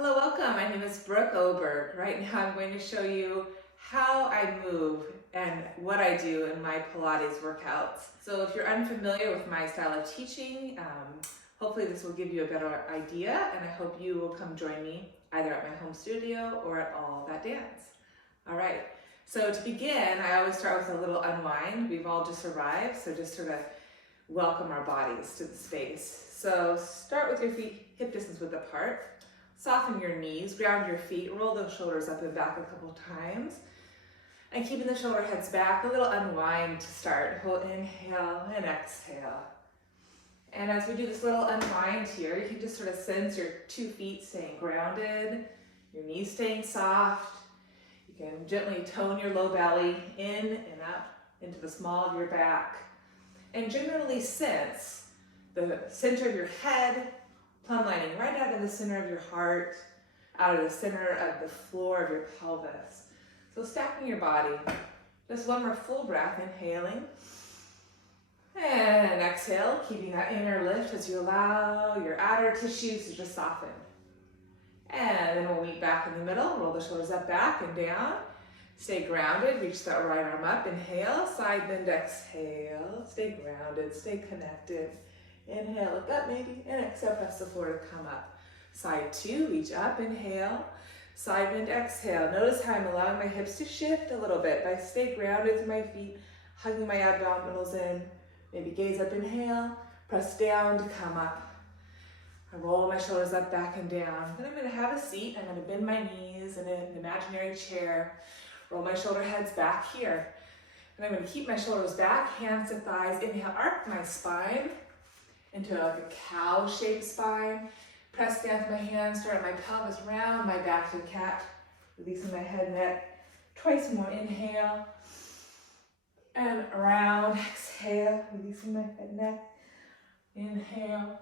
Hello, welcome. My name is Brooke Oberg. Right now I'm going to show you how I move and what I do in my Pilates workouts. So if you're unfamiliar with my style of teaching, hopefully this will give you a better idea, and I hope you will come join me either at my home studio or at All That Dance. All right, so to begin, I always start with a little unwind. We've all just arrived, so just sort of welcome our bodies to the space. So start with your feet hip distance width apart. Soften your knees, ground your feet, roll those shoulders up and back a couple times. And keeping the shoulder heads back, a little unwind to start. Hold, inhale and exhale. And as we do this little unwind here, you can just sort of sense your 2 feet staying grounded, your knees staying soft. You can gently tone your low belly in and up into the small of your back. And generally sense the center of your head, plumb lining right out of the center of your heart, out of the center of the floor of your pelvis. So stacking your body. Just one more full breath, inhaling. And exhale, keeping that inner lift as you allow your outer tissues to just soften. And then we'll meet back in the middle. Roll the shoulders up, back, and down. Stay grounded, reach that right arm up. Inhale, side bend, exhale. Stay grounded, stay connected. Inhale, look up maybe, and exhale, press the floor to come up. Side 2, reach up, inhale. Side bend, exhale. Notice how I'm allowing my hips to shift a little bit by stay grounded to my feet, hugging my abdominals in. Maybe gaze up, inhale, press down to come up. I roll my shoulders up, back, and down. Then I'm gonna have a seat. I'm gonna bend my knees in an imaginary chair. Roll my shoulder heads back here. And I'm gonna keep my shoulders back, hands to thighs. Inhale, arc my spine into like a cow-shaped spine. Press down with my hands, start my pelvis, round my back to cat. Releasing my head, neck. Twice more, inhale. And around, exhale. Releasing my head, neck. Inhale.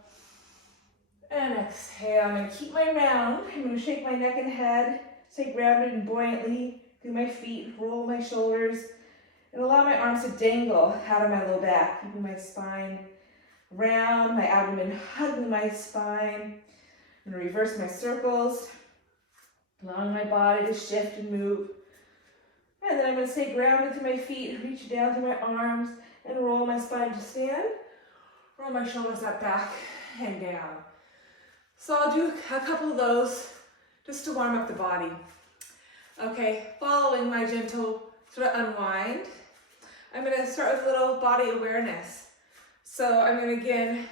And exhale. I'm gonna keep my round. I'm gonna shake my neck and head. Stay grounded and buoyantly through my feet. Roll my shoulders. And allow my arms to dangle out of my low back. Keeping my spine round, my abdomen hugging my spine. I'm going to reverse my circles, allowing my body to shift and move. And then I'm going to stay grounded to my feet, reach down to my arms, and roll my spine to stand. Roll my shoulders up, back, and down. So I'll do a couple of those just to warm up the body. Okay, following my gentle sort of unwind, I'm going to start with a little body awareness. So I'm going to again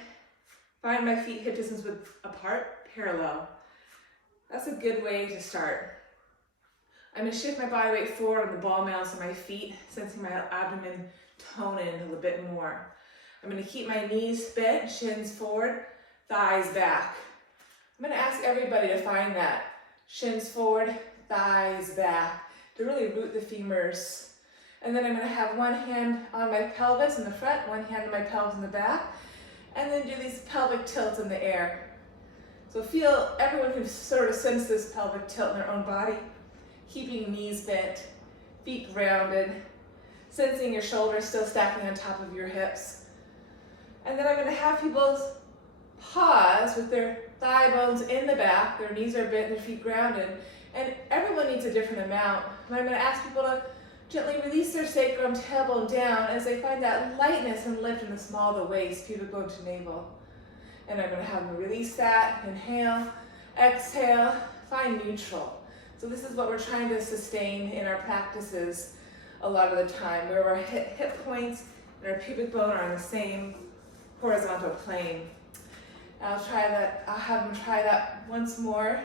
find my feet hip distance width apart, parallel. That's a good way to start. I'm going to shift my body weight forward on the ball mounds of my feet, sensing my abdomen tone in a little bit more. I'm going to keep my knees bent, shins forward, thighs back. I'm going to ask everybody to find that. Shins forward, thighs back, to really root the femurs. And then I'm going to have one hand on my pelvis in the front, one hand on my pelvis in the back, and then do these pelvic tilts in the air. So everyone can sort of sense this pelvic tilt in their own body, keeping knees bent, feet grounded, sensing your shoulders still stacking on top of your hips. And then I'm going to have people pause with their thigh bones in the back, their knees are bent, their feet grounded, and everyone needs a different amount. And I'm going to ask people to gently release their sacrum, tailbone down as they find that lightness and lift in the small of the waist, pubic bone to navel. And I'm going to have them release that, inhale, exhale, find neutral. So this is what we're trying to sustain in our practices a lot of the time, where our hip points and our pubic bone are on the same horizontal plane. I'll have them try that once more.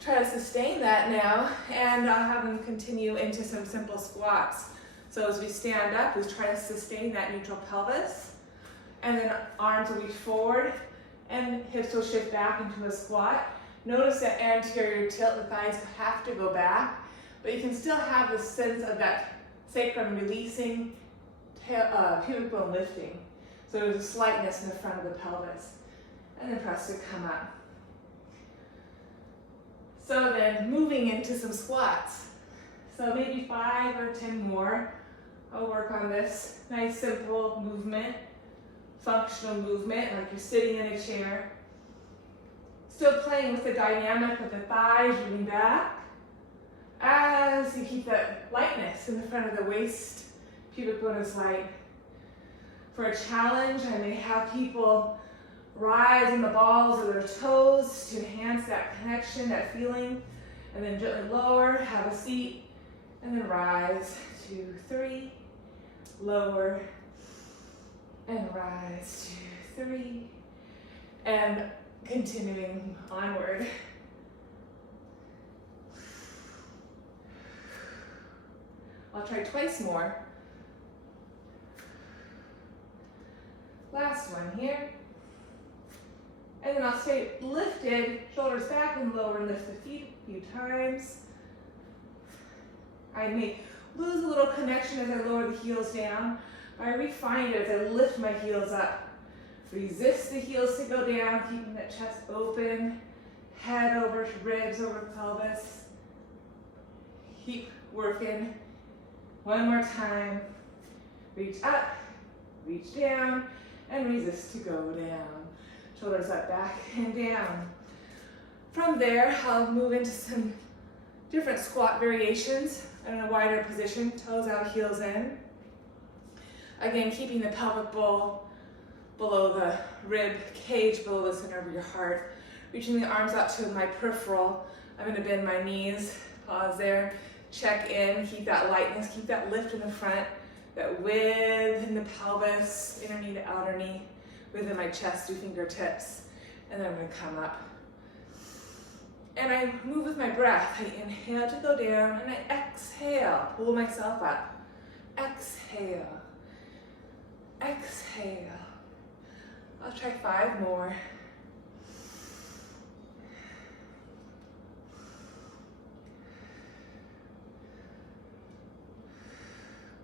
Try to sustain that now, and I'll have them continue into some simple squats. So as we stand up, we try to sustain that neutral pelvis, and then arms will reach forward, and hips will shift back into a squat. Notice that anterior tilt, the thighs have to go back, but you can still have the sense of that sacrum releasing, pubic bone lifting. So there's a slightness in the front of the pelvis, and then press to come up. So then moving into some squats. So maybe 5 or 10 more. I'll work on this nice simple movement, functional movement, like you're sitting in a chair. Still playing with the dynamic of the thighs, moving back. As you keep that lightness in the front of the waist, pubic bone is light. For a challenge, I may have people rise in the balls of their toes to enhance that connection, that feeling, and then gently lower, have a seat, and then rise, 2, 3, lower, and rise, 2, 3, and continuing onward. I'll try twice more. Last one here. And then I'll stay lifted, shoulders back and lower, lift the feet a few times. I may lose a little connection as I lower the heels down. I refine it as I lift my heels up. Resist the heels to go down, keeping that chest open, head over ribs, over pelvis. Keep working. One more time. Reach up, reach down, and resist to go down. Shoulders up, back, and down. From there, I'll move into some different squat variations in a wider position, toes out, heels in. Again, keeping the pelvic bowl below the rib cage, below the center of your heart. Reaching the arms out to my peripheral. I'm gonna bend my knees, pause there, check in, keep that lightness, keep that lift in the front, that width in the pelvis, inner knee to outer knee, within my chest through fingertips. And then I'm gonna come up. And I move with my breath. I inhale to go down, and I exhale, pull myself up. Exhale, exhale. I'll try 5 more.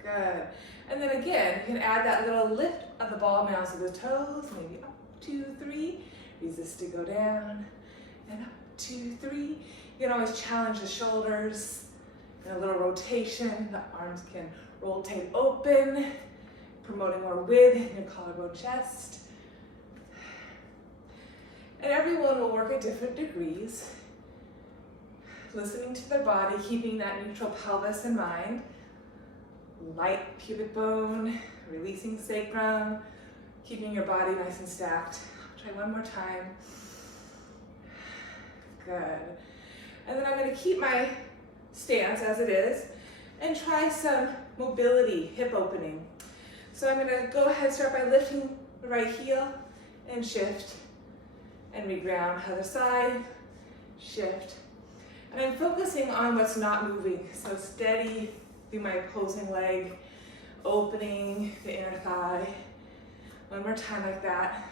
Good. And then again, you can add that little lift of the ball mounds of the toes, maybe up, 2, 3. Resist to go down, and up, 2, 3. You can always challenge the shoulders, and a little rotation. The arms can rotate open, promoting more width in your collarbone chest. And everyone will work at different degrees, listening to their body, keeping that neutral pelvis in mind. Light pubic bone, releasing sacrum, keeping your body nice and stacked. Try one more time. Good. And then I'm going to keep my stance as it is and try some mobility, hip opening. So I'm going to go ahead and start by lifting the right heel and shift and reground. Other side, shift. And I'm focusing on what's not moving. So steady through my opposing leg, opening the inner thigh. One more time like that.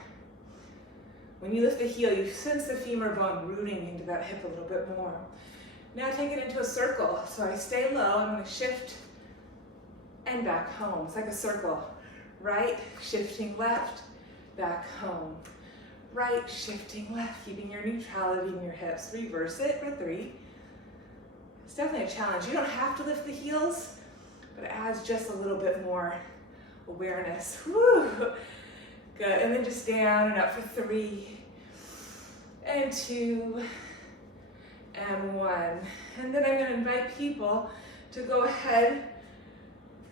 When you lift the heel, you sense the femur bone rooting into that hip a little bit more. Now take it into a circle. So I stay low, I'm going to shift and back home. It's like a circle. Right, shifting left, back home. Right, shifting left, keeping your neutrality in your hips. Reverse it for 3. It's definitely a challenge. You don't have to lift the heels, but it adds just a little bit more awareness. Woo. Good, and then just down and up for 3, and 2, and 1. And then I'm going to invite people to go ahead,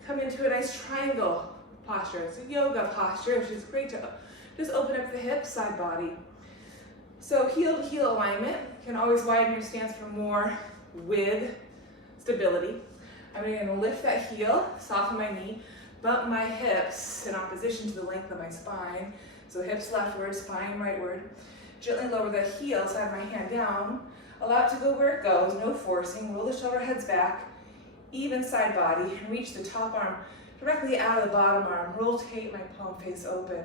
come into a nice triangle posture. It's a yoga posture, which is great to just open up the hips, side body. So heel to heel alignment. You can always widen your stance for more width, stability. I'm going to lift that heel, soften my knee, bump my hips in opposition to the length of my spine. So hips leftward, spine rightward. Gently lower the heel, so I have my hand down. Allow it to go where it goes, no forcing. Roll the shoulder heads back, even side body, and reach the top arm directly out of the bottom arm. Rotate my palm face open.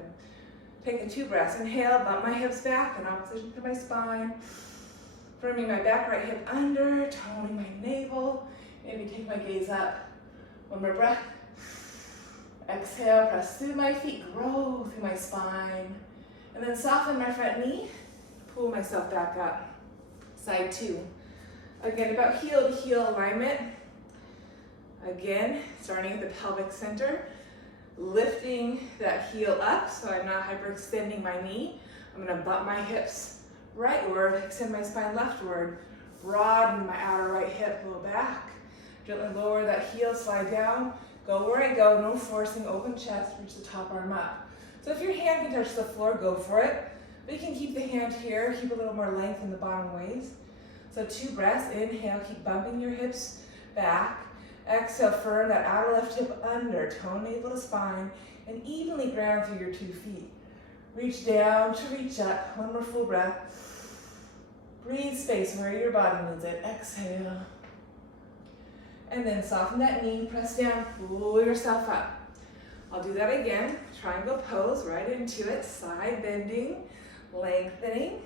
Take the 2 breaths. Inhale, bump my hips back in opposition to my spine. Firming my back right hip under, toning my navel. Maybe take my gaze up. One more breath. Exhale, press through my feet, grow through my spine. And then soften my front knee, pull myself back up. Side 2. Again, about heel to heel alignment. Again, starting at the pelvic center, lifting that heel up so I'm not hyperextending my knee. I'm going to bump my hips rightward, extend my spine leftward, broaden my outer right hip, low back. Gently lower that heel, slide down, go where I go, no forcing, open chest, reach the top arm up. So if your hand can touch the floor, go for it. But you can keep the hand here, keep a little more length in the bottom waist. So 2 breaths, inhale, keep bumping your hips back. Exhale, firm that outer left hip under, toe navel to spine, and evenly ground through your 2 feet. Reach down to reach up, 1 more full breath. Breathe space where your body needs it, exhale. And then soften that knee, press down, pull yourself up. I'll do that again, triangle pose, right into it, side bending, lengthening.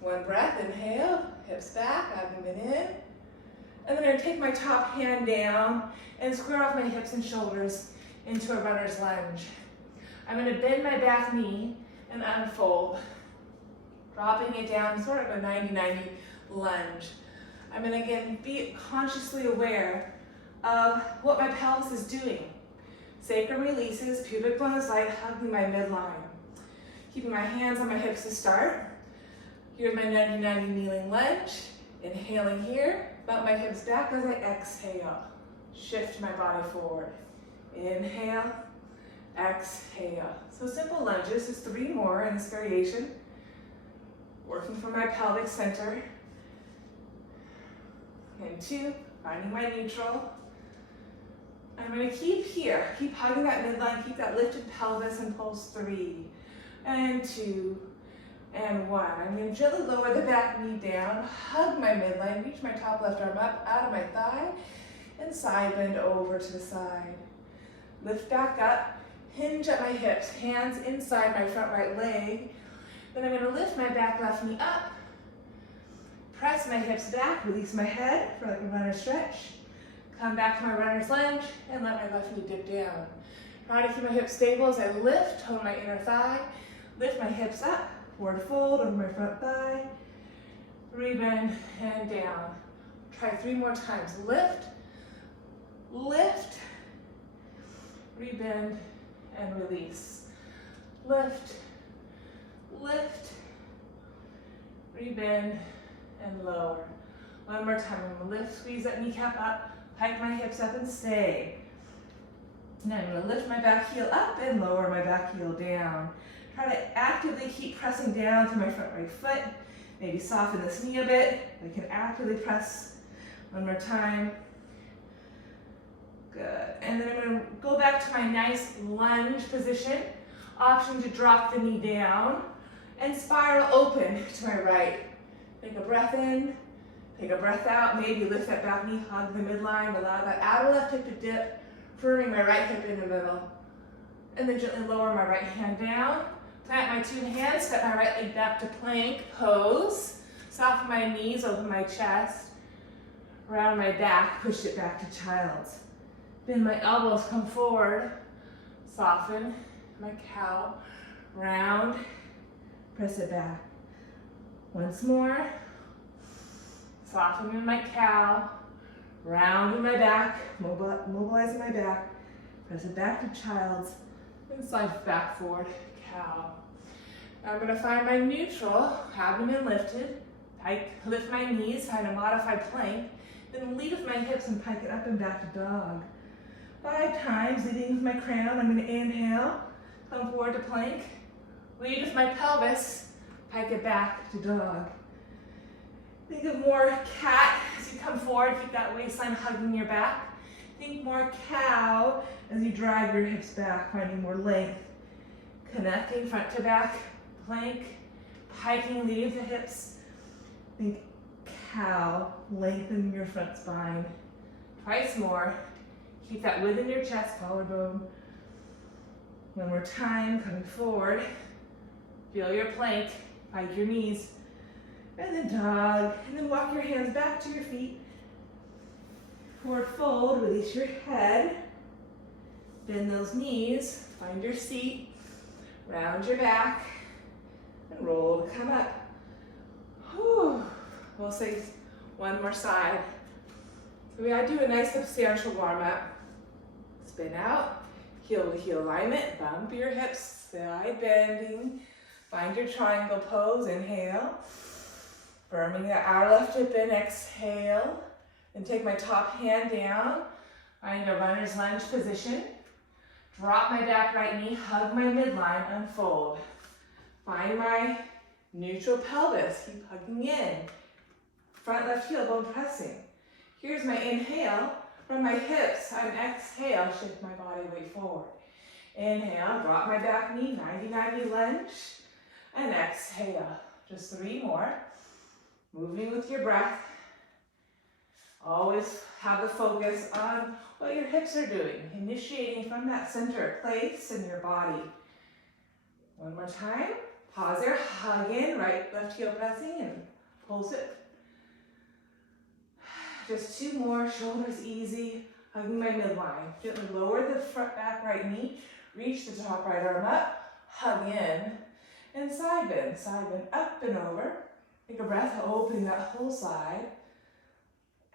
1 breath, inhale, hips back, abdomen in. And then I'm gonna take my top hand down and square off my hips and shoulders into a runner's lunge. I'm gonna bend my back knee and unfold, dropping it down, sort of a 90-90 lunge. I'm gonna again be consciously aware of what my pelvis is doing. Sacrum releases, pubic bone is light, hugging my midline. Keeping my hands on my hips to start. Here's my 90-90 kneeling lunge. Inhaling here, bump my hips back as I exhale. Shift my body forward. Inhale, exhale. So simple lunges, just 3 more in this variation. Working from my pelvic center. And 2, finding my neutral. I'm gonna keep here, keep hugging that midline, keep that lifted pelvis and pulse 3, and 2, and 1. I'm gonna gently lower the back knee down, hug my midline, reach my top left arm up out of my thigh, and side bend over to the side. Lift back up, hinge at my hips, hands inside my front right leg. Then I'm gonna lift my back left knee up, press my hips back, release my head for like a runner stretch. Come back to my runner's lunge and let my left knee dip down. Try to keep my hips stable as I lift, tone my inner thigh, lift my hips up, forward fold over my front thigh, rebend and down. Try 3 more times. Lift, lift, rebend and release. Lift, lift, rebend and lower. 1 more time. I'm gonna lift, squeeze that kneecap up, hike my hips up and stay. Now I'm gonna lift my back heel up and lower my back heel down. Try to actively keep pressing down through my front right foot. Maybe soften this knee a bit. I can actively press 1 more time. Good. And then I'm gonna go back to my nice lunge position. Option to drop the knee down and spiral open to my right. Take a breath in, take a breath out. Maybe lift that back knee, hug the midline, allow that outer left hip to dip, firming my right hip in the middle. And then gently lower my right hand down. Plant my 2 hands, step my right leg back to plank pose. Soften my knees, open my chest. Round my back, push it back to child's. Bend my elbows, come forward. Soften my cow. Round, press it back. Once more. Soften in my cow. Round in my back, mobilizing my back. Press it back to child's. And slide back forward, cow. Now I'm gonna find my neutral, abdomen lifted. Lift my knees, find a modified plank. Then lead with my hips and pike it up and back to dog. 5 times, leading with my crown. I'm gonna inhale, come forward to plank. Lead with my pelvis, pike it back to dog. Think of more cat as you come forward, keep that waistline hugging your back. Think more cow as you drag your hips back, finding more length. Connecting front to back, plank, piking, lead the hips. Think cow, lengthen your front spine. Twice more. Keep that width in your chest, collarbone. 1 more time, coming forward. Feel your plank, pike your knees. And then dog, and then walk your hands back to your feet. Forward fold, release your head. Bend those knees, find your seat. Round your back, and roll to come up. Whew. We'll say 1 more side. So we gotta do a nice substantial warm up. Spin out, heel to heel alignment, bump your hips, side bending. Find your triangle pose, inhale. Firming the outer left hip in, exhale. Then take my top hand down. Find a runner's lunge position. Drop my back right knee, hug my midline, unfold. Find my neutral pelvis, keep hugging in. Front left heel bone pressing. Here's my inhale. From my hips, I'm exhale, shift my body weight forward. Inhale, drop my back knee, 90-90 lunge. And exhale, just 3 more. Moving with your breath. Always have the focus on what your hips are doing, initiating from that center place in your body. One more time. Pause there, hug in, right left heel pressing and pulse it. Just 2 more, shoulders easy, hugging my midline. Gently lower the front back right knee, reach the top right arm up, hug in, and side bend up and over. Take a breath, opening that whole side,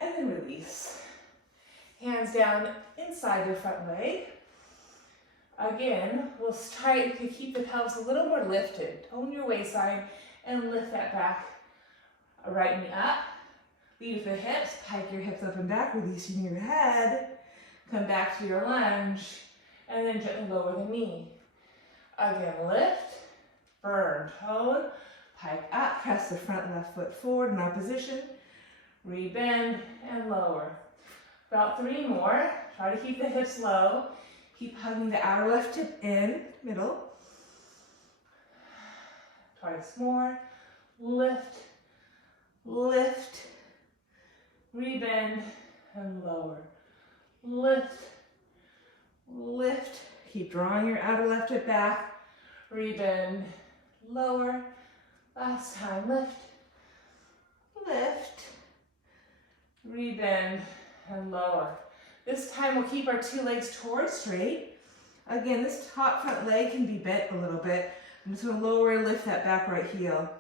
and then release. Hands down inside the front leg. Again, we'll try to keep the pelvis a little more lifted. Tone your waistline and lift that back. Right knee up. Lead with the hips. Pike your hips up and back, releasing your head. Come back to your lunge. And then gently lower the knee. Again, lift. Burn. Tone. Pike up. Press the front left foot forward in opposition. Rebend and lower. About 3 more. Try to keep the hips low. Keep hugging the outer left hip in, middle. Twice more. Lift, lift, rebend, and lower. Lift, lift. Keep drawing your outer left hip back. Rebend, lower. Last time, lift, lift, rebend, and lower. This time we'll keep our 2 legs towards straight. Again, this top front leg can be bent a little bit. I'm just going to lower and lift that back right heel.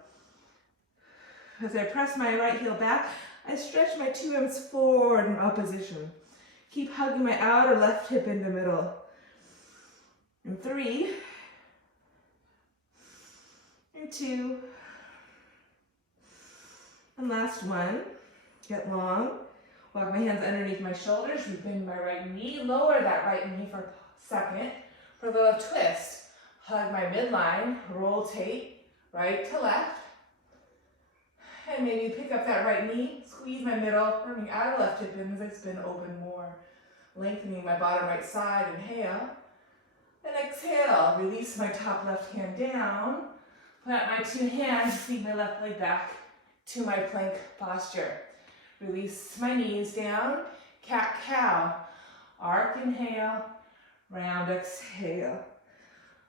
As I press my right heel back, I stretch my 2 arms forward in opposition. Keep hugging my outer left hip in the middle. And 3, and 2, and last one. Get long. Walk my hands underneath my shoulders, rebend my right knee, lower that right knee for a second. For the left twist, hug my midline, rotate right to left. And maybe pick up that right knee, squeeze my middle, firming outer left hip in as I spin open more. Lengthening my bottom right side, inhale. And exhale, release my top left hand down. Plant my 2 hands, feed my left leg back to my plank posture. Release my knees down, cat-cow. Arc, inhale, round, exhale.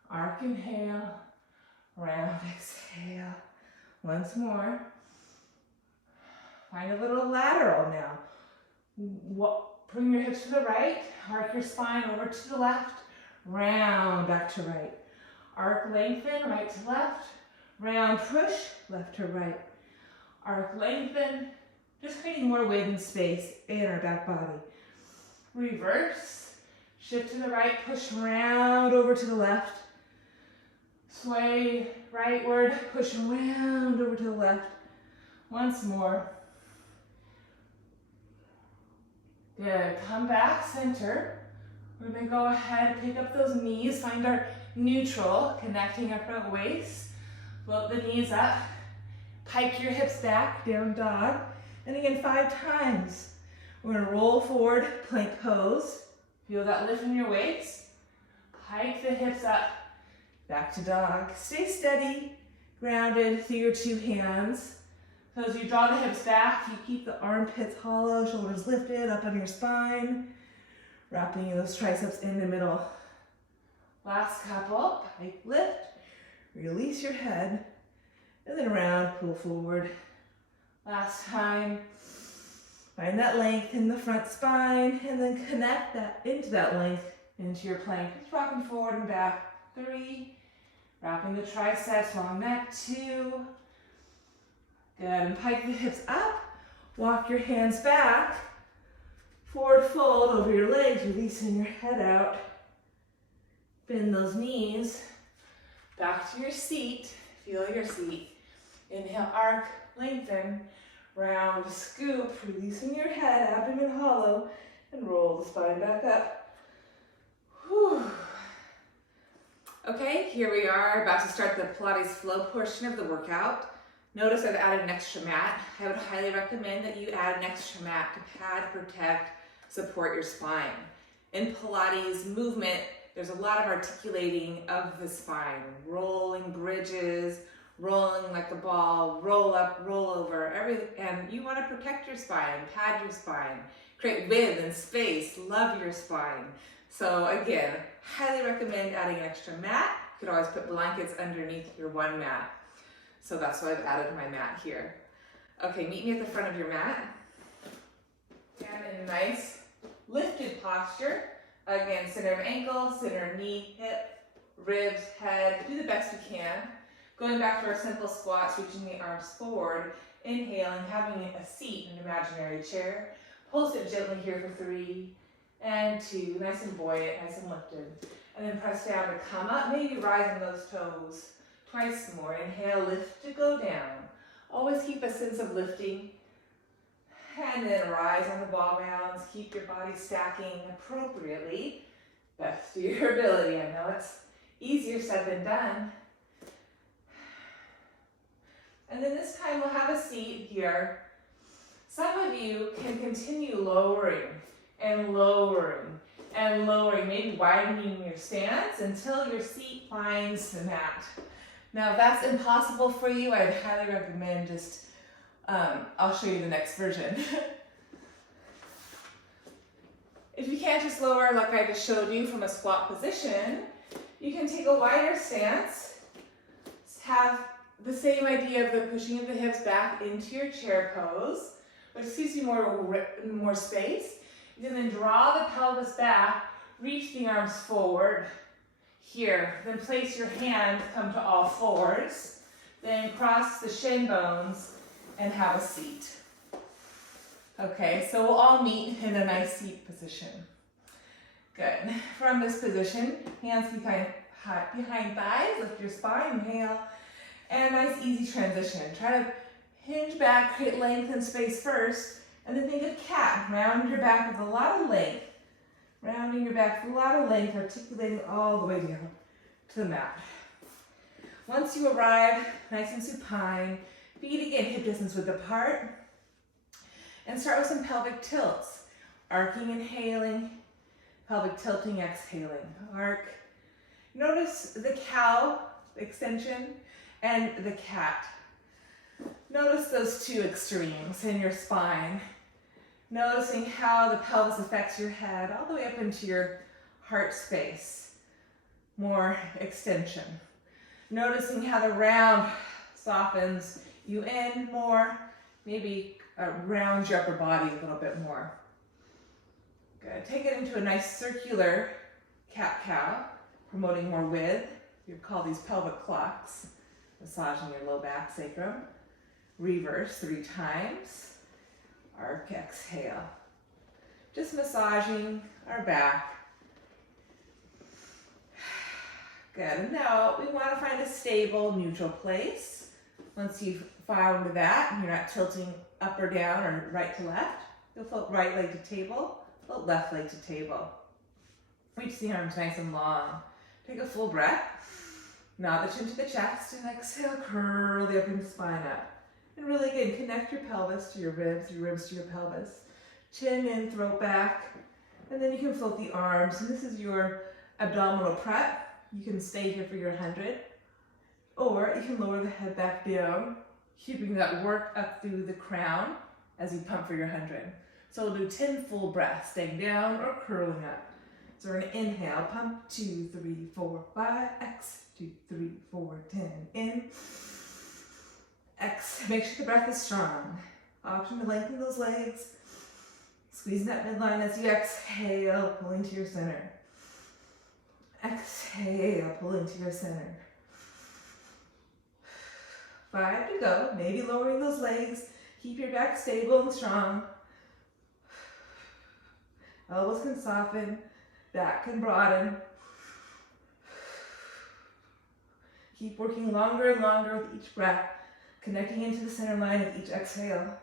Arc, inhale, round, exhale. Once more. Find a little lateral now. Bring your hips to the right, arc your spine over to the left, round, back to right. Arc, lengthen, right to left, round, push, left to right. Arc, lengthen, just creating more weight and space in our back body. Reverse, shift to the right, push round over to the left. Sway rightward, push round over to the left. Once more. Good, come back, center. We're gonna go ahead, pick up those knees, find our neutral, connecting our front waist. Float the knees up, pike your hips back, down dog. And again, 5 times. We're gonna roll forward, plank pose. Feel that lift in your weights. Pike the hips up, back to dog. Stay steady, grounded through your 2 hands. So as you draw the hips back, you keep the armpits hollow, shoulders lifted, up on your spine. Wrapping those triceps in the middle. Last couple, pike lift, release your head, and then round, pull forward. Last time, find that length in the front spine, and then connect that into that length into your plank. Just rocking forward and back. 3, wrapping the triceps, long neck. 2, good, and pike the hips up. Walk your hands back. Forward fold over your legs, releasing your head out. Bend those knees. Back to your seat. Feel your seat. Inhale, arc, lengthen, round, scoop, releasing your head, abdomen hollow, and roll the spine back up. Whew. Okay, here we are, about to start the Pilates flow portion of the workout. Notice I've added an extra mat. I would highly recommend that you add an extra mat to pad, protect, support your spine. In Pilates movement, there's a lot of articulating of the spine, rolling bridges, rolling like a ball, roll up, roll over, and you want to protect your spine, pad your spine, create width and space, love your spine. So again, highly recommend adding an extra mat. You could always put blankets underneath your one mat. So that's why I've added my mat here. Okay, meet me at the front of your mat. And in a nice lifted posture. Again, center of ankle, center of knee, hip, ribs, head. Do the best you can. Going back to our simple squats, reaching the arms forward. Inhaling, having a seat in an imaginary chair. Pulse it gently here for 3 and 2. Nice and buoyant, nice and lifted. And then press down to come up, maybe rise on those toes. Twice more. Inhale, lift to go down. Always keep a sense of lifting. And then rise on the ball rounds. Keep your body stacking appropriately. Best to your ability. I know it's easier said than done. And then this time we'll have a seat here. Some of you can continue lowering and lowering and lowering, maybe widening your stance until your seat finds the mat. Now, if that's impossible for you, I'd highly recommend just, I'll show you the next version. If you can't just lower like I just showed you from a squat position, you can take a wider stance, have the same idea of the pushing of the hips back into your chair pose, which gives you more space. You can then draw the pelvis back, reach the arms forward. Here, then place your hands, come to all fours, then cross the shin bones and have a seat. Okay, so we'll all meet in a nice seat position. Good. From this position, hands behind thighs, lift your spine, inhale, and a nice easy transition. Try to hinge back, create length and space first, and then think of cat. Round your back with a lot of length. Rounding your back with a lot of length, articulating all the way down to the mat. Once you arrive, nice and supine, feet again hip distance width apart, and start with some pelvic tilts. Arcing, inhaling, pelvic tilting, exhaling. Arc. Notice the cow extension and the cat. Notice those two extremes in your spine. Noticing how the pelvis affects your head all the way up into your heart space. More extension. Noticing how the round softens you in more, maybe rounds your upper body a little bit more. Good. Take it into a nice circular cat-cow, promoting more width. You call these pelvic clocks. Massaging your low back, sacrum. Reverse 3 times. Arc, exhale. Just massaging our back. Good. And now we want to find a stable, neutral place. Once you've found that, and you're not tilting up or down or right to left, you'll float right leg to table, float left leg to table. Reach the arms nice and long. Take a full breath. Nod the chin to the chest and exhale, curl the upper spine up. And really, again, connect your pelvis to your ribs to your pelvis. Chin in, throat back. And then you can float the arms. And this is your abdominal prep. You can stay here for your 100. Or you can lower the head back down, keeping that work up through the crown as you pump for your 100. So we'll do 10 full breaths, staying down or curling up. So we're going to inhale, pump, 2, 3, 4, 5, X, 2, 3, 4, 10, in. X, make sure the breath is strong. Option to lengthen those legs. Squeezing that midline as you exhale, pull into your center. Exhale, pull into your center. 5 to go, maybe lowering those legs. Keep your back stable and strong. Elbows can soften, back can broaden. Keep working longer and longer with each breath, connecting into the center line with each exhale.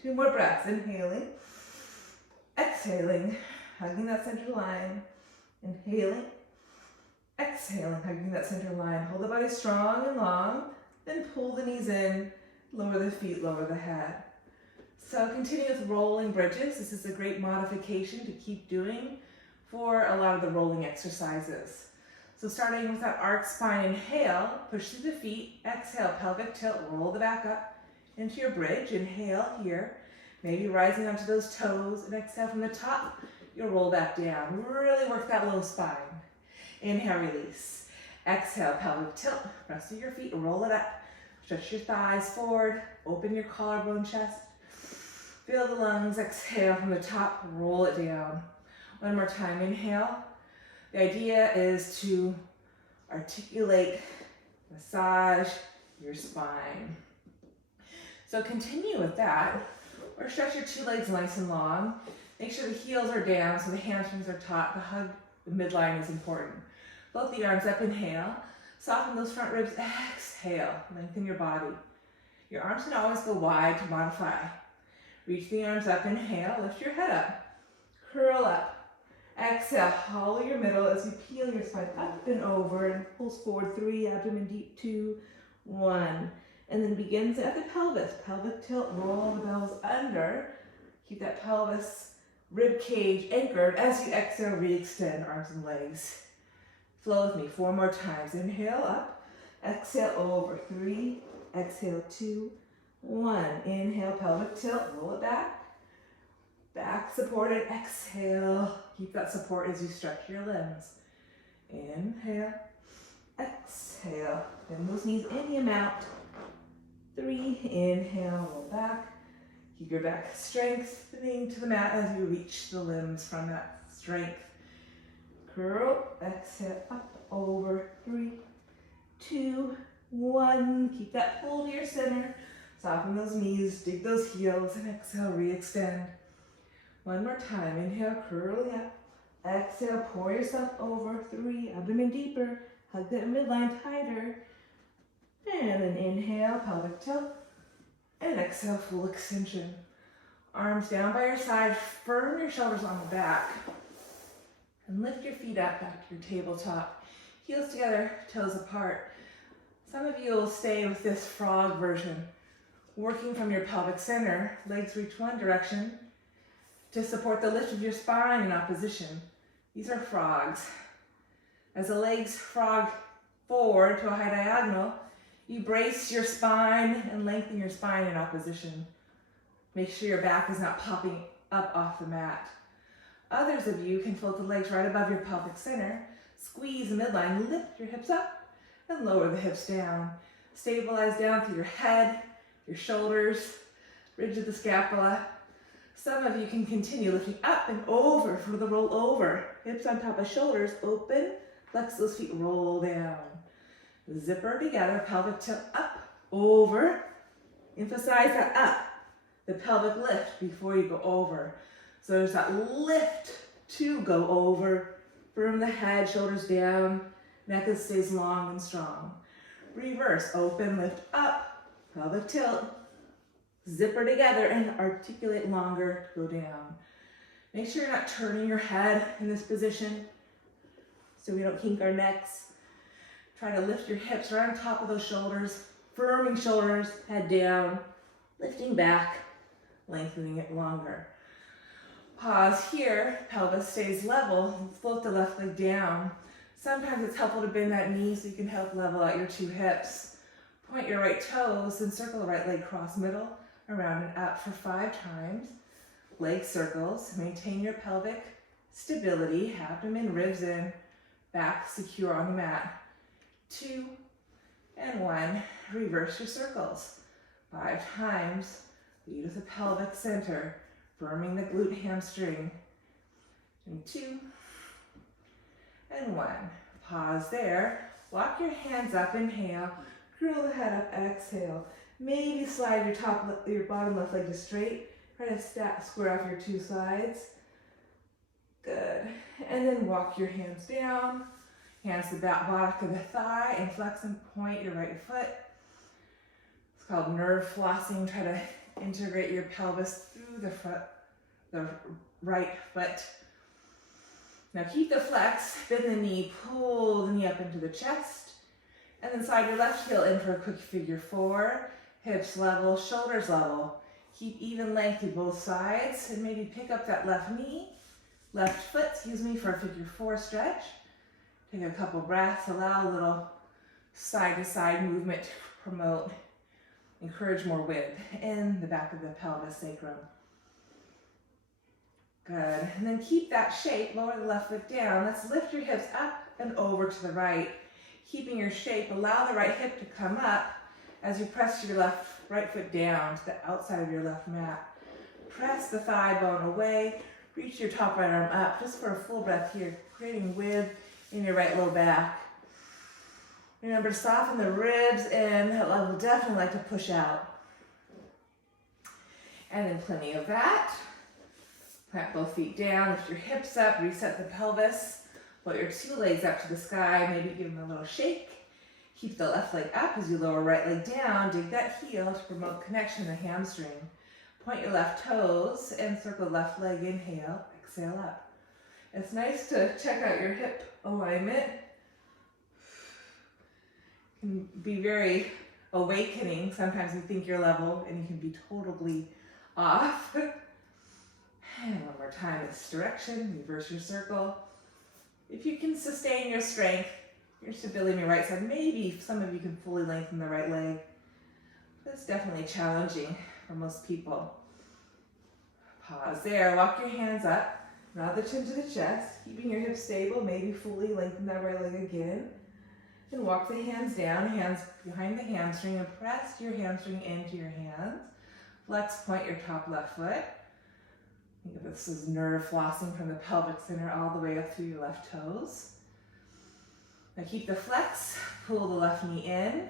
2 more breaths, inhaling, exhaling, hugging that center line, inhaling, exhaling, hugging that center line. Hold the body strong and long, then pull the knees in, lower the feet, lower the head. So continue with rolling bridges. This is a great modification to keep doing for a lot of the rolling exercises. So starting with that arched spine, inhale, push through the feet, exhale, pelvic tilt, roll the back up into your bridge. Inhale here, maybe rising onto those toes, and exhale from the top, you'll roll back down. Really work that low spine. Inhale, release. Exhale, pelvic tilt, rest of your feet, roll it up. Stretch your thighs forward, open your collarbone chest. Feel the lungs, exhale from the top, roll it down. One more time, inhale. The idea is to articulate, massage your spine. So continue with that, or stretch your 2 legs nice and long. Make sure the heels are down so the hamstrings are taut. The hug, the midline is important. Both the arms up, inhale. Soften those front ribs, exhale. Lengthen your body. Your arms can always go wide to modify. Reach the arms up, inhale, lift your head up. Curl up. Exhale, hollow your middle as you peel your spine up and over and pulls forward. 3, abdomen deep, 2, 1. And then begins at the pelvis. Pelvic tilt, roll the bells under. Keep that pelvis, rib cage anchored as you exhale, re-extend arms and legs. Flow with me 4 more times. Inhale up, exhale over. 3, exhale 2, 1. Inhale, pelvic tilt, roll it back. Back supported, exhale. Keep that support as you stretch your limbs. Inhale, exhale. Bend those knees any amount. 3, inhale, roll back. Keep your back strengthening to the mat as you reach the limbs from that strength. Curl, exhale, up, over. 3, 2, 1. Keep that pull to your center. Soften those knees, dig those heels, and exhale, re-extend. One more time. Inhale, curling up. Exhale, pour yourself over. 3, abdomen deeper. Hug that midline tighter. And then inhale, pelvic tilt. And exhale, full extension. Arms down by your side. Firm your shoulders on the back. And lift your feet up back to your tabletop. Heels together, toes apart. Some of you will stay with this frog version. Working from your pelvic center, legs reach one direction to support the lift of your spine in opposition. These are frogs. As the legs frog forward to a high diagonal, you brace your spine and lengthen your spine in opposition. Make sure your back is not popping up off the mat. Others of you can float the legs right above your pelvic center, squeeze the midline, lift your hips up, and lower the hips down. Stabilize down through your head, your shoulders, ridge of the scapula. Some of you can continue lifting up and over for the roll over. Hips on top of shoulders, open, flex those feet, roll down. Zipper together, pelvic tilt up, over. Emphasize that up, the pelvic lift before you go over. So there's that lift to go over. Firm the head, shoulders down, neck stays long and strong. Reverse, open, lift up, pelvic tilt. Zipper together and articulate longer to go down. Make sure you're not turning your head in this position so we don't kink our necks. Try to lift your hips right on top of those shoulders, firming shoulders, head down, lifting back, lengthening it longer. Pause here, pelvis stays level, float the left leg down. Sometimes it's helpful to bend that knee so you can help level out your 2 hips. Point your right toes and circle the right leg cross middle, around and up for 5 times. Leg circles, maintain your pelvic stability, abdomen, ribs in, back secure on the mat. 2 and 1, reverse your circles. 5 times, lead with the pelvic center, firming the glute hamstring. And 2 and 1. Pause there, walk your hands up, inhale, curl the head up, exhale. Maybe slide your bottom left leg to straight. Try to square off your 2 sides. Good. And then walk your hands down. Hands to the back of the thigh and flex and point your right foot. It's called nerve flossing. Try to integrate your pelvis through the right foot. Now keep the flex, bend the knee, pull the knee up into the chest, and then slide your left heel in for a quick figure four. Hips level, shoulders level. Keep even length to both sides, and maybe pick up that left foot, for a figure four stretch. Take a couple breaths, allow a little side to side movement to encourage more width in the back of the pelvis, sacrum. Good, and then keep that shape, lower the left foot down. Let's lift your hips up and over to the right. Keeping your shape, allow the right hip to come up as you press your right foot down to the outside of your left mat. Press the thigh bone away, reach your top right arm up, just for a full breath here, creating width in your right low back. Remember to soften the ribs in. I will definitely like to push out. And then plenty of that. Plant both feet down, lift your hips up, reset the pelvis. Float your two legs up to the sky, maybe give them a little shake. Keep the left leg up as you lower right leg down. Dig that heel to promote connection in the hamstring. Point your left toes and circle left leg, inhale, exhale up. It's nice to check out your hip alignment. It can be very awakening. Sometimes you think you're level and you can be totally off. And one more time, this direction, reverse your circle. If you can sustain your strength, your stability on your right side, maybe some of you can fully lengthen the right leg. That's definitely challenging for most people. Pause there, walk your hands up, draw the chin to the chest, keeping your hips stable, maybe fully lengthen that right leg again. Then walk the hands down, hands behind the hamstring, and press your hamstring into your hands. Flex, point your top left foot. Think of this as nerve flossing from the pelvic center all the way up through your left toes. Now keep the flex, pull the left knee in,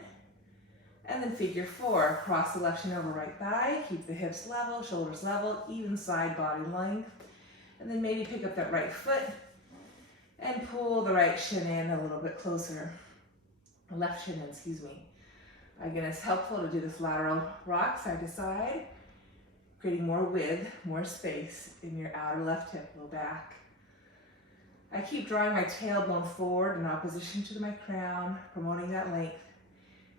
and then figure four. Cross the left shin over right thigh, keep the hips level, shoulders level, even side body length. And then maybe pick up that right foot and pull the right shin in a little bit closer. Left shin in, Again, it's helpful to do this lateral rock side to side, creating more width, more space in your outer left hip, low back. I keep drawing my tailbone forward in opposition to my crown, promoting that length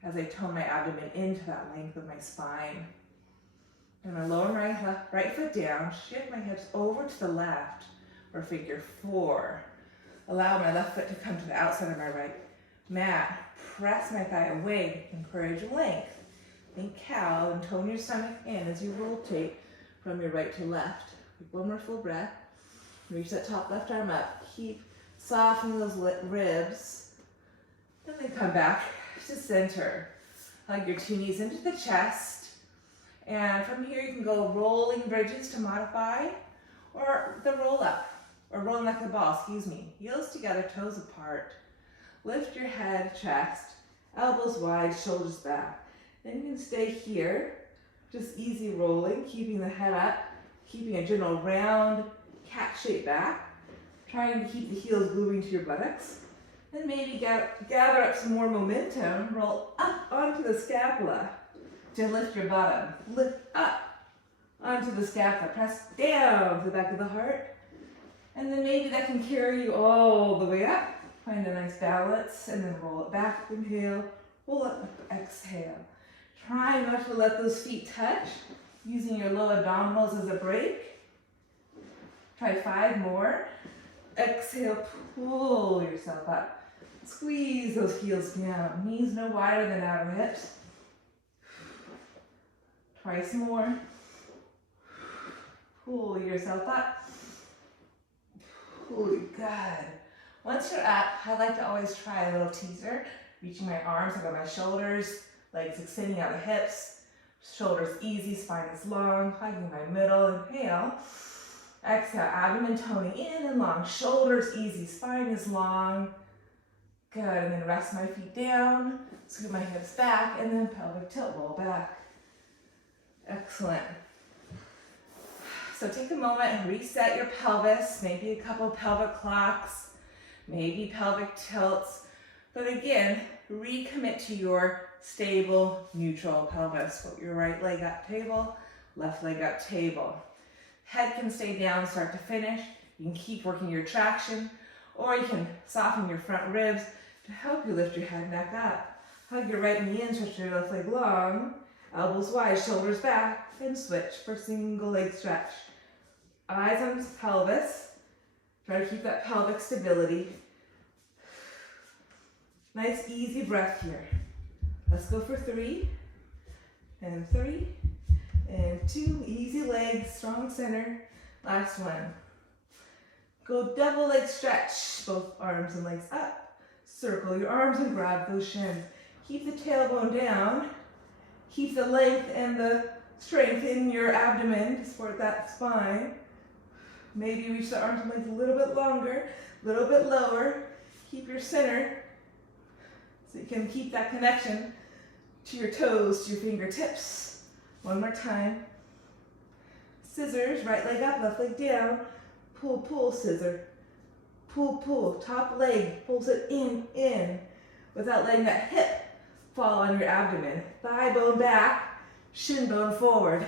as I tone my abdomen into that length of my spine. And I lower my right foot down, shift my hips over to the left, or figure four. Allow my left foot to come to the outside of my right mat. Press my thigh away, encourage length. Think cow and tone your stomach in as you rotate from your right to left. Take one more full breath. Reach that top left arm up. Keep softening those ribs. And then come back to center. Hug your two knees into the chest. And from here you can go rolling bridges to modify, or the roll up, or rolling like a ball, Heels together, toes apart. Lift your head, chest, elbows wide, shoulders back. Then you can stay here, just easy rolling, keeping the head up, keeping a general round cat shape back, trying to keep the heels gluing to your buttocks. Then maybe gather up some more momentum, roll up onto the scapula to lift your bottom. Lift up onto the scapula, press down to the back of the heart. And then maybe that can carry you all the way up. Find a nice balance, and then roll it back, inhale, roll up, exhale. Try not to let those feet touch, using your low abdominals as a break. Try 5 more. Exhale, pull yourself up. Squeeze those heels down. Knees no wider than outer hips. Twice more. Pull yourself up. Pull, good. Once you're up, I like to always try a little teaser. Reaching my arms above my shoulders, legs extending out the hips, shoulders easy, spine is long, hugging my middle, inhale. Exhale, abdomen toning in and long, shoulders easy, spine is long. Good, and then rest my feet down, scoot my hips back, and then pelvic tilt, roll back. Excellent. So take a moment and reset your pelvis, maybe a couple pelvic clocks. maybe pelvic tilts, but again, recommit to your stable, neutral pelvis. Put your right leg up, table, left leg up, table. Head can stay down, start to finish. You can keep working your traction, or you can soften your front ribs to help you lift your head neck up. Hug your right knee in, stretch your left leg long, elbows wide, shoulders back, and switch for single leg stretch. Eyes on the pelvis. Try to keep that pelvic stability. Nice easy breath here. Let's go for 3, and 3, and 2. Easy legs, strong center. Last one. Go double leg stretch, both arms and legs up. Circle your arms and grab those shins. Keep the tailbone down. Keep the length and the strength in your abdomen to support that spine. Maybe reach the arms and legs a little bit longer, a little bit lower. Keep your center so you can keep that connection to your toes, to your fingertips. One more time. Scissors, right leg up, left leg down. Pull, pull, scissor. Pull, pull. Top leg pulls it in, without letting that hip fall on your abdomen. Thigh bone back, shin bone forward.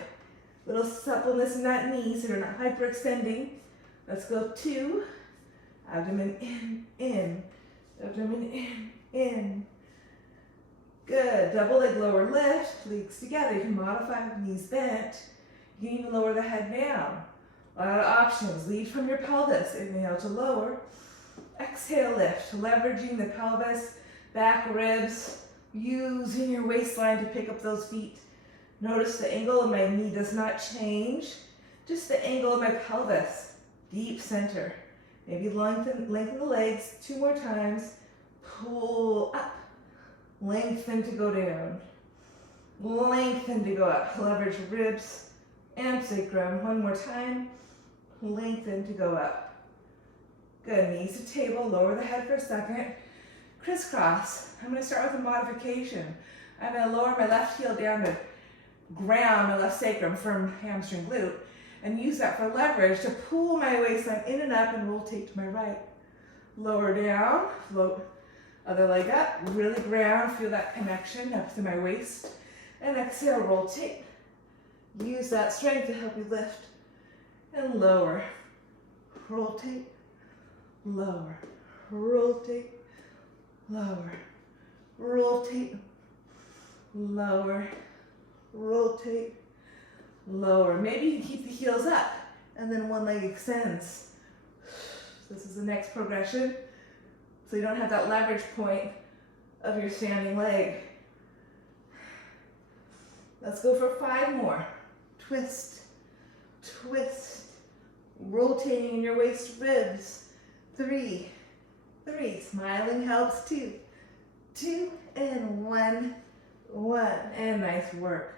Little suppleness in that knee so you're not hyperextending. Let's go 2. Abdomen in. Abdomen in. Good. Double leg lower lift. Legs together. You can modify with knees bent. You can even lower the head down. A lot of options. Lead from your pelvis. Inhale to lower. Exhale, lift. Leveraging the pelvis, back ribs. Using your waistline to pick up those feet. Notice the angle of my knee does not change. Just the angle of my pelvis. Deep center. Maybe lengthen the legs 2 more times. Pull up. Lengthen to go down. Lengthen to go up. Leverage ribs and sacrum. 1 more time. Lengthen to go up. Good. Knees to table. Lower the head for a second. Crisscross. I'm going to start with a modification. I'm going to lower my left heel down to ground my left sacrum, firm hamstring glute, and use that for leverage to pull my waistline in and up and rotate to my right. Lower down, float other leg up, really ground, feel that connection up to my waist, and exhale, rotate. Use that strength to help you lift and lower. Rotate, lower, rotate, lower, rotate, lower, rotate, lower. Maybe you can keep the heels up and then one leg extends. This is the next progression. So you don't have that leverage point of your standing leg. Let's go for 5 more. Twist, twist, rotating in your waist ribs. 3, smiling helps. 2, and 1, and nice work.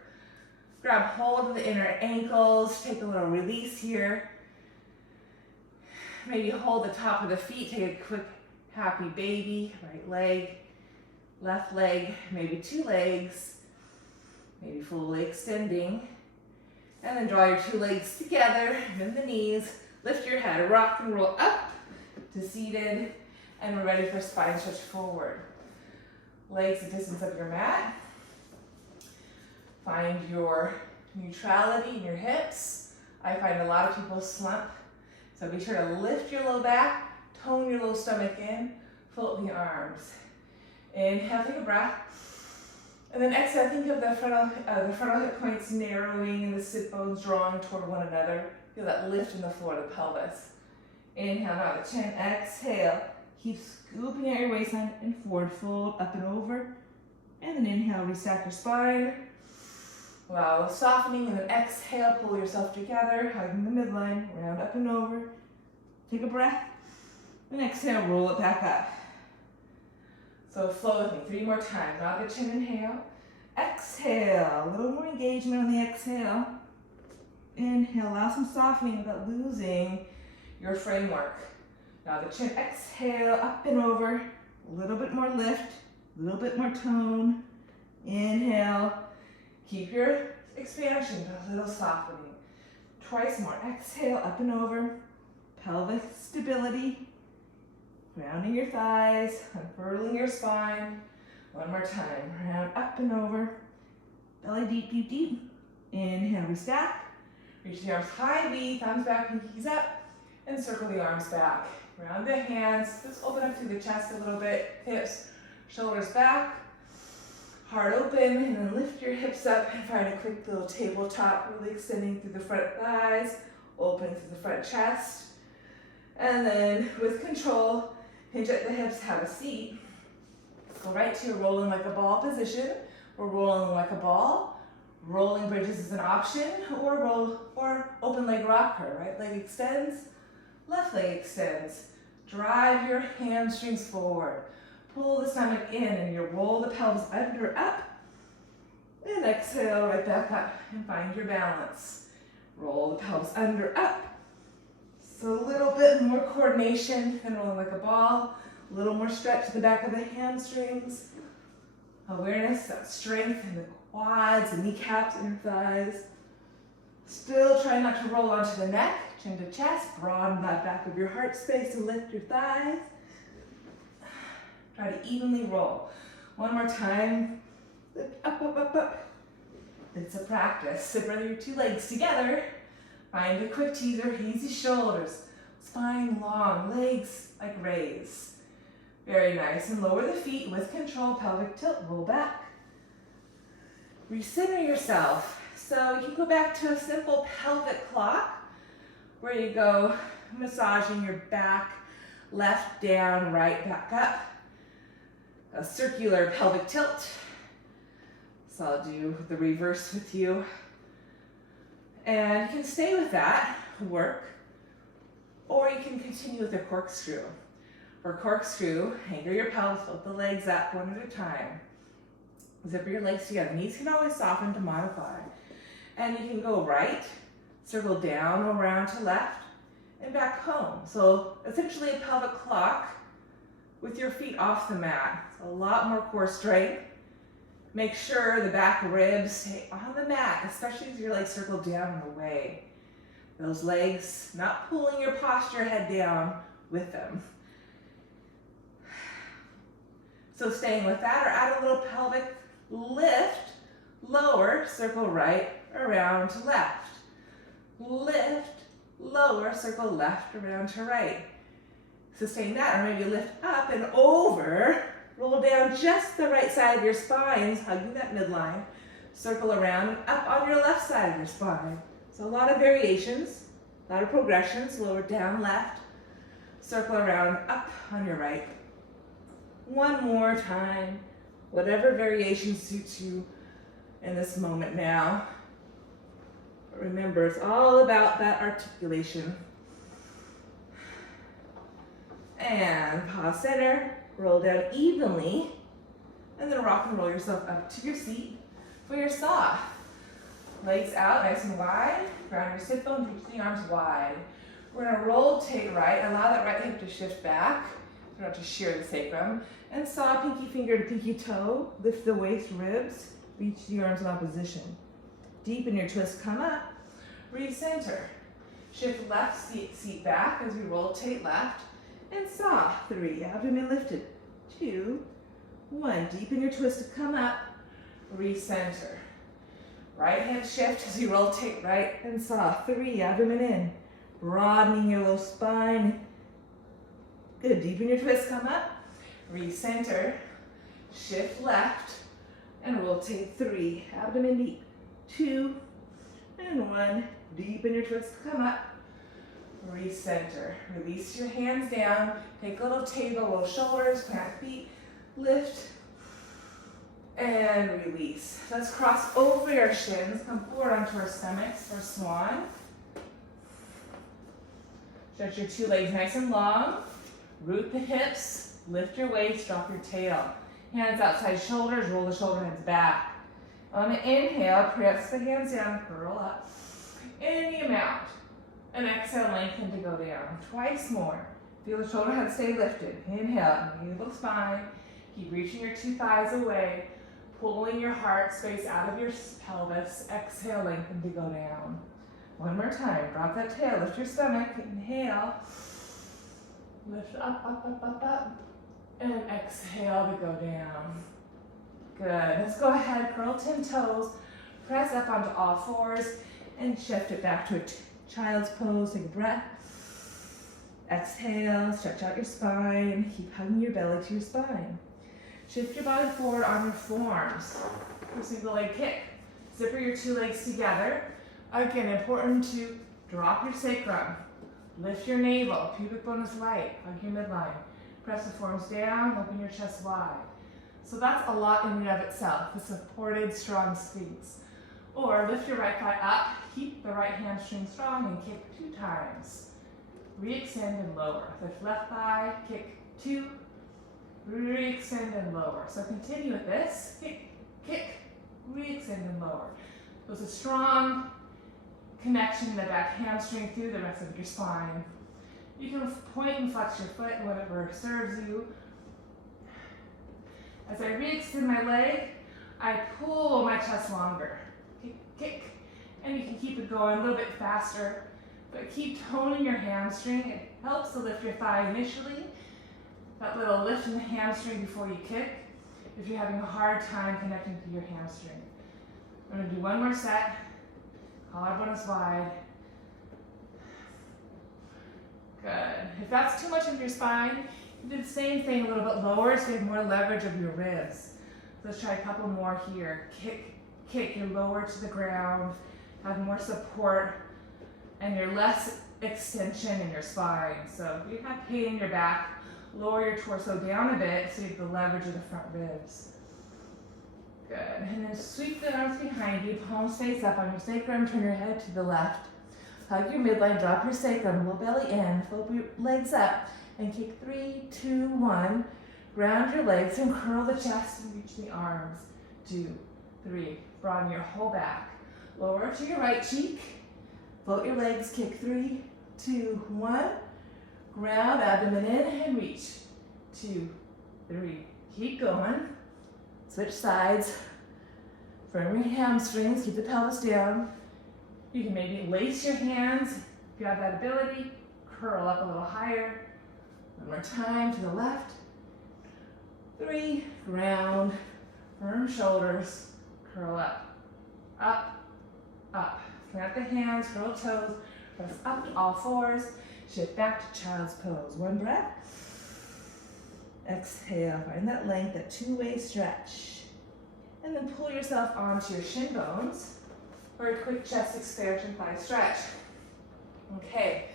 Grab hold of the inner ankles, take a little release here. Maybe hold the top of the feet, take a quick happy baby, right leg, left leg, maybe 2 legs, maybe fully extending. And then draw your 2 legs together, bend the knees, lift your head, rock and roll up to seated, and we're ready for spine stretch forward. Legs the distance of your mat. Find your neutrality in your hips. I find a lot of people slump, so be sure to lift your low back, tone your low stomach in, float the arms. Inhale, take a breath, and then exhale, think of the frontal hip points narrowing and the sit bones drawing toward one another. Feel that lift in the floor of the pelvis. Inhale, now the chin, exhale. Keep scooping out your waistline and forward fold, up and over. And then inhale, restack your spine. Wow, softening, and then exhale, pull yourself together, hugging the midline, round up and over. Take a breath, and exhale, roll it back up. So flow with me 3 more times. Now the chin, inhale. Exhale, a little more engagement on the exhale. Inhale, allow some softening without losing your framework. Now the chin, exhale, up and over. A little bit more lift, a little bit more tone. Inhale. Keep your expansion, but a little softening. Twice more. Exhale, up and over. Pelvic stability. Grounding your thighs, unfurling your spine. One more time, round up and over. Belly deep, deep, deep. Inhale, restack. Reach the arms high, V, thumbs back, pinkies up, and circle the arms back. Round the hands, just open up through the chest a little bit. Hips, shoulders back, heart open, and then lift your hips up and find a quick little tabletop, really extending through the front thighs, open through the front chest. And then with control, hinge at the hips, have a seat. Go right to your rolling like a ball position. We're rolling like a ball. Rolling bridges is an option, or open leg rocker. Right leg extends, left leg extends. Drive your hamstrings forward. Pull the stomach in and you roll the pelvis under, up. And exhale right back up and find your balance. Roll the pelvis under, up. So a little bit more coordination than rolling like a ball. A little more stretch to the back of the hamstrings. Awareness, that strength in the quads, the kneecaps, inner thighs. Still try not to roll onto the neck, chin to chest. Broaden that back of your heart space and lift your thighs. Try to evenly roll. One more time. Lift up, up, up, up. It's a practice. So bring your two legs together. Find a quick teaser, easy shoulders. Spine long, legs like raise. Very nice. And lower the feet with control, pelvic tilt, roll back. Recenter yourself. So you can go back to a simple pelvic clock where you go massaging your back, left down, right back up. A circular pelvic tilt. So I'll do the reverse with you. And you can stay with that work, or you can continue with a corkscrew. For corkscrew, anchor your pelvis, lift the legs up one at a time. Zipper your legs together. Knees can always soften to modify. And you can go right, circle down, around to left, and back home. So essentially a pelvic clock with your feet off the mat. So a lot more core strength. Make sure the back ribs stay on the mat, especially as your legs circle down and away. Those legs not pulling your posture head down with them. So staying with that, or add a little pelvic lift, lower, circle right, around to left. Lift, lower, circle left, around to right. Sustain that, or maybe lift up and over, roll down just the right side of your spine, hugging that midline. Circle around and up on your left side of your spine. So a lot of variations, a lot of progressions, lower down, left, circle around, up on your right. One more time, whatever variation suits you in this moment now. But remember, it's all about that articulation. And pause center, roll down evenly, and then rock and roll yourself up to your seat for your saw. Legs out, nice and wide. Ground your sit bones, reach the arms wide. We're gonna rotate right, allow that right hip to shift back. Try not to shear the sacrum. And saw pinky finger to pinky toe. Lift the waist, ribs. Reach the arms in opposition. Deepen your twist, come up. Recenter. Shift left seat back as we rotate left. And saw. 3, abdomen lifted. 2, 1. Deepen your twist to come up. Recenter. Right hand shift as you rotate right and saw. 3, abdomen in. Broadening your little spine. Good, deepen your twist, come up. Recenter. Shift left and rotate. 3, abdomen deep. 2, and 1. Deepen your twist, come up. Recenter. Release your hands down. Take a little table, roll shoulders, plant feet, lift, and release. Let's cross over your shins, come forward onto our stomachs for swan. Stretch your two legs nice and long. Root the hips, lift your waist, drop your tail. Hands outside shoulders, roll the shoulder heads back. On the inhale, press the hands down, curl up. Any amount. And exhale, lengthen to go down. Twice more. Feel the shoulder head stay lifted. Inhale, knee little spine. Keep reaching your two thighs away. Pulling your heart space out of your pelvis. Exhale, lengthen to go down. One more time. Drop that tail, lift your stomach. Inhale. Lift up, up, up, up, up. And exhale to go down. Good. Let's go ahead, curl 10 toes, press up onto all fours, and shift it back to a child's pose. Take a breath. Exhale, stretch out your spine. Keep hugging your belly to your spine. Shift your body forward on your forearms. Do a single leg kick. Zipper your two legs together. Again, important to drop your sacrum. Lift your navel, pubic bone is light. Hug your midline. Press the forearms down, open your chest wide. So that's a lot in and of itself, the supported strong sphinx. Or lift your right thigh up, keep the right hamstring strong, and kick 2 times. Re-extend and lower. Lift left thigh, kick 2, re-extend and lower. So continue with this. Kick, kick, re-extend and lower. There's a strong connection in the back hamstring through the rest of your spine. You can point and flex your foot, whatever serves you. As I re-extend my leg, I pull my chest longer. Kick, kick, and you can keep it going a little bit faster, but keep toning your hamstring. It helps to lift your thigh initially, that little lift in the hamstring before you kick, if you're having a hard time connecting to your hamstring. I'm gonna do one more set. Collarbone is wide. Good. If that's too much of your spine, you do the same thing a little bit lower so you have more leverage of your ribs. Let's try a couple more here. Kick, kick, you're lower to the ground, have more support, and you're less extension in your spine. So if you have pain in your back, lower your torso down a bit so you have the leverage of the front ribs. Good. And then sweep the arms behind you, palms face up on your sacrum, turn your head to the left. Hug your midline, drop your sacrum, low belly in, flip your legs up, and kick 3, 2, 1. Ground your legs and curl the chest and reach the arms. 2, 3. Broaden your whole back. Lower to your right cheek. Float your legs, kick 3, 2, 1. Ground, abdomen in, and reach. 2, 3. Keep going. Switch sides. Firm your hamstrings, keep the pelvis down. You can maybe lace your hands if you have that ability. Curl up a little higher. One more time to the left. 3, ground, firm shoulders, curl up, up, up. Plant the hands, curl toes, press up to all fours, shift back to child's pose. One breath. Exhale, find that length, that two-way stretch. And then pull yourself onto your shin bones for a quick chest expansion, thigh stretch. Okay,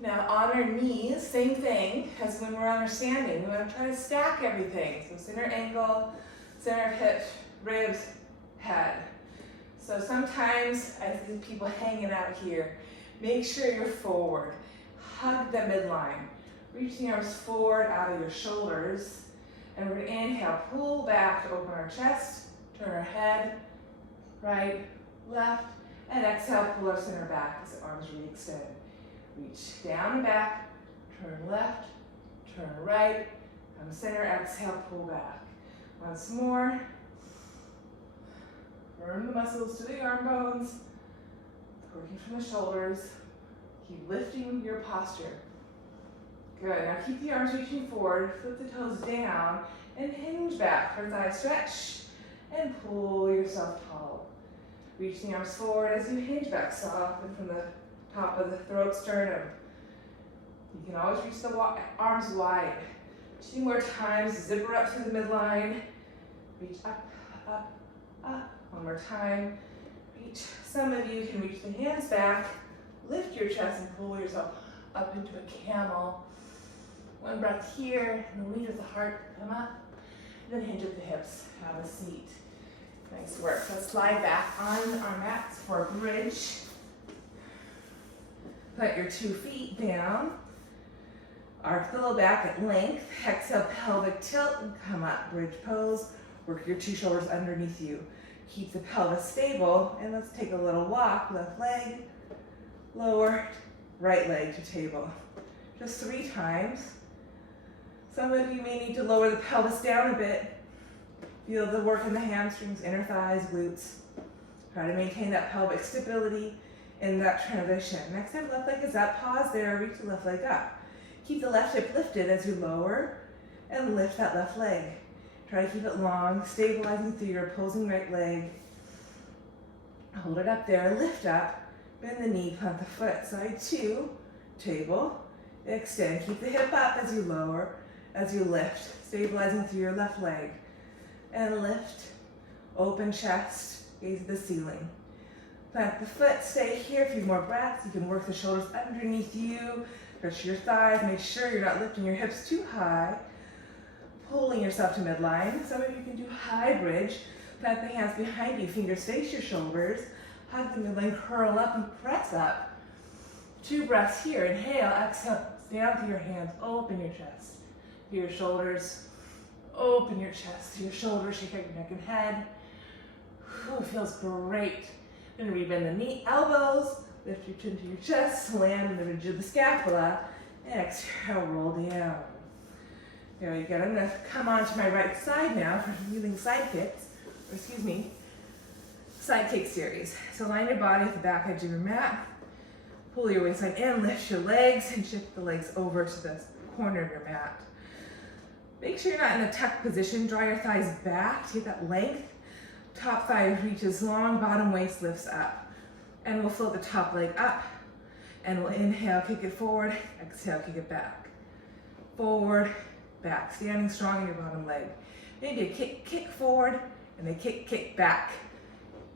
now on our knees, same thing as when we're on our standing. We want to try to stack everything. So center angle, center of hip, ribs, head. So sometimes I see people hanging out here. Make sure you're forward. Hug the midline. Reach the arms forward out of your shoulders. And we're going to inhale, pull back to open our chest, turn our head, right, left, and exhale, pull our center back as the arms re-extend. Reach down and back, turn left, turn right, come center, exhale, pull back. Once more. Firm the muscles to the arm bones, working from the shoulders. Keep lifting your posture. Good, now keep the arms reaching forward, flip the toes down, and hinge back for thigh stretch, and pull yourself tall. Reach the arms forward as you hinge back, soften from the top of the throat sternum. You can always reach the arms wide. 2 more times, zipper up through the midline. Reach up, up, up. One more time. Reach. Some of you can reach the hands back, lift your chest and pull yourself up into a camel. One breath here, and lead with the heart, come up. And then hinge at the hips, have a seat. Nice work. Let's slide back on our mats for a bridge. Put your 2 feet down. Arc the low back at length. Exhale, pelvic tilt and come up. Bridge pose. Work your 2 shoulders underneath you. Keep the pelvis stable. And let's take a little walk. Left leg, lower, right leg to table. Just 3 times. Some of you may need to lower the pelvis down a bit. Feel the work in the hamstrings, inner thighs, glutes. Try to maintain that pelvic stability in that transition. Next time left leg is up, pause there, reach the left leg up. Keep the left hip lifted as you lower and lift that left leg. Try to keep it long, stabilizing through your opposing right leg. Hold it up there, lift up, bend the knee, plant the foot. Side 2, table, extend. Keep the hip up as you lower, as you lift, stabilizing through your left leg. And lift, open chest, gaze at the ceiling. Plant the foot, stay here. A few more breaths. You can work the shoulders underneath you, stretch your thighs. Make sure you're not lifting your hips too high, pulling yourself to midline. Some of you can do high bridge. Plant the hands behind you, fingers face your shoulders. Hug the midline, curl up and press up. 2 breaths here. Inhale, exhale, down through your hands. Open your chest. Through your shoulders. Open your chest. Through your shoulders, shake out your neck and head. Whew, feels great. Then rebend the knee, elbows. Lift your chin to your chest. Land in the ridge of the scapula. And exhale, roll down. There we go. I'm going to come on to my right side now for healing side kicks. Side kick series. So line your body at the back edge of your mat. Pull your waistline in, lift your legs, and shift the legs over to the corner of your mat. Make sure you're not in a tuck position. Draw your thighs back, take that length. Top thigh reaches long, bottom waist lifts up. And we'll float the top leg up. And we'll inhale, kick it forward, exhale, kick it back. Forward, back, standing strong in your bottom leg. Maybe a kick forward, and a kick back.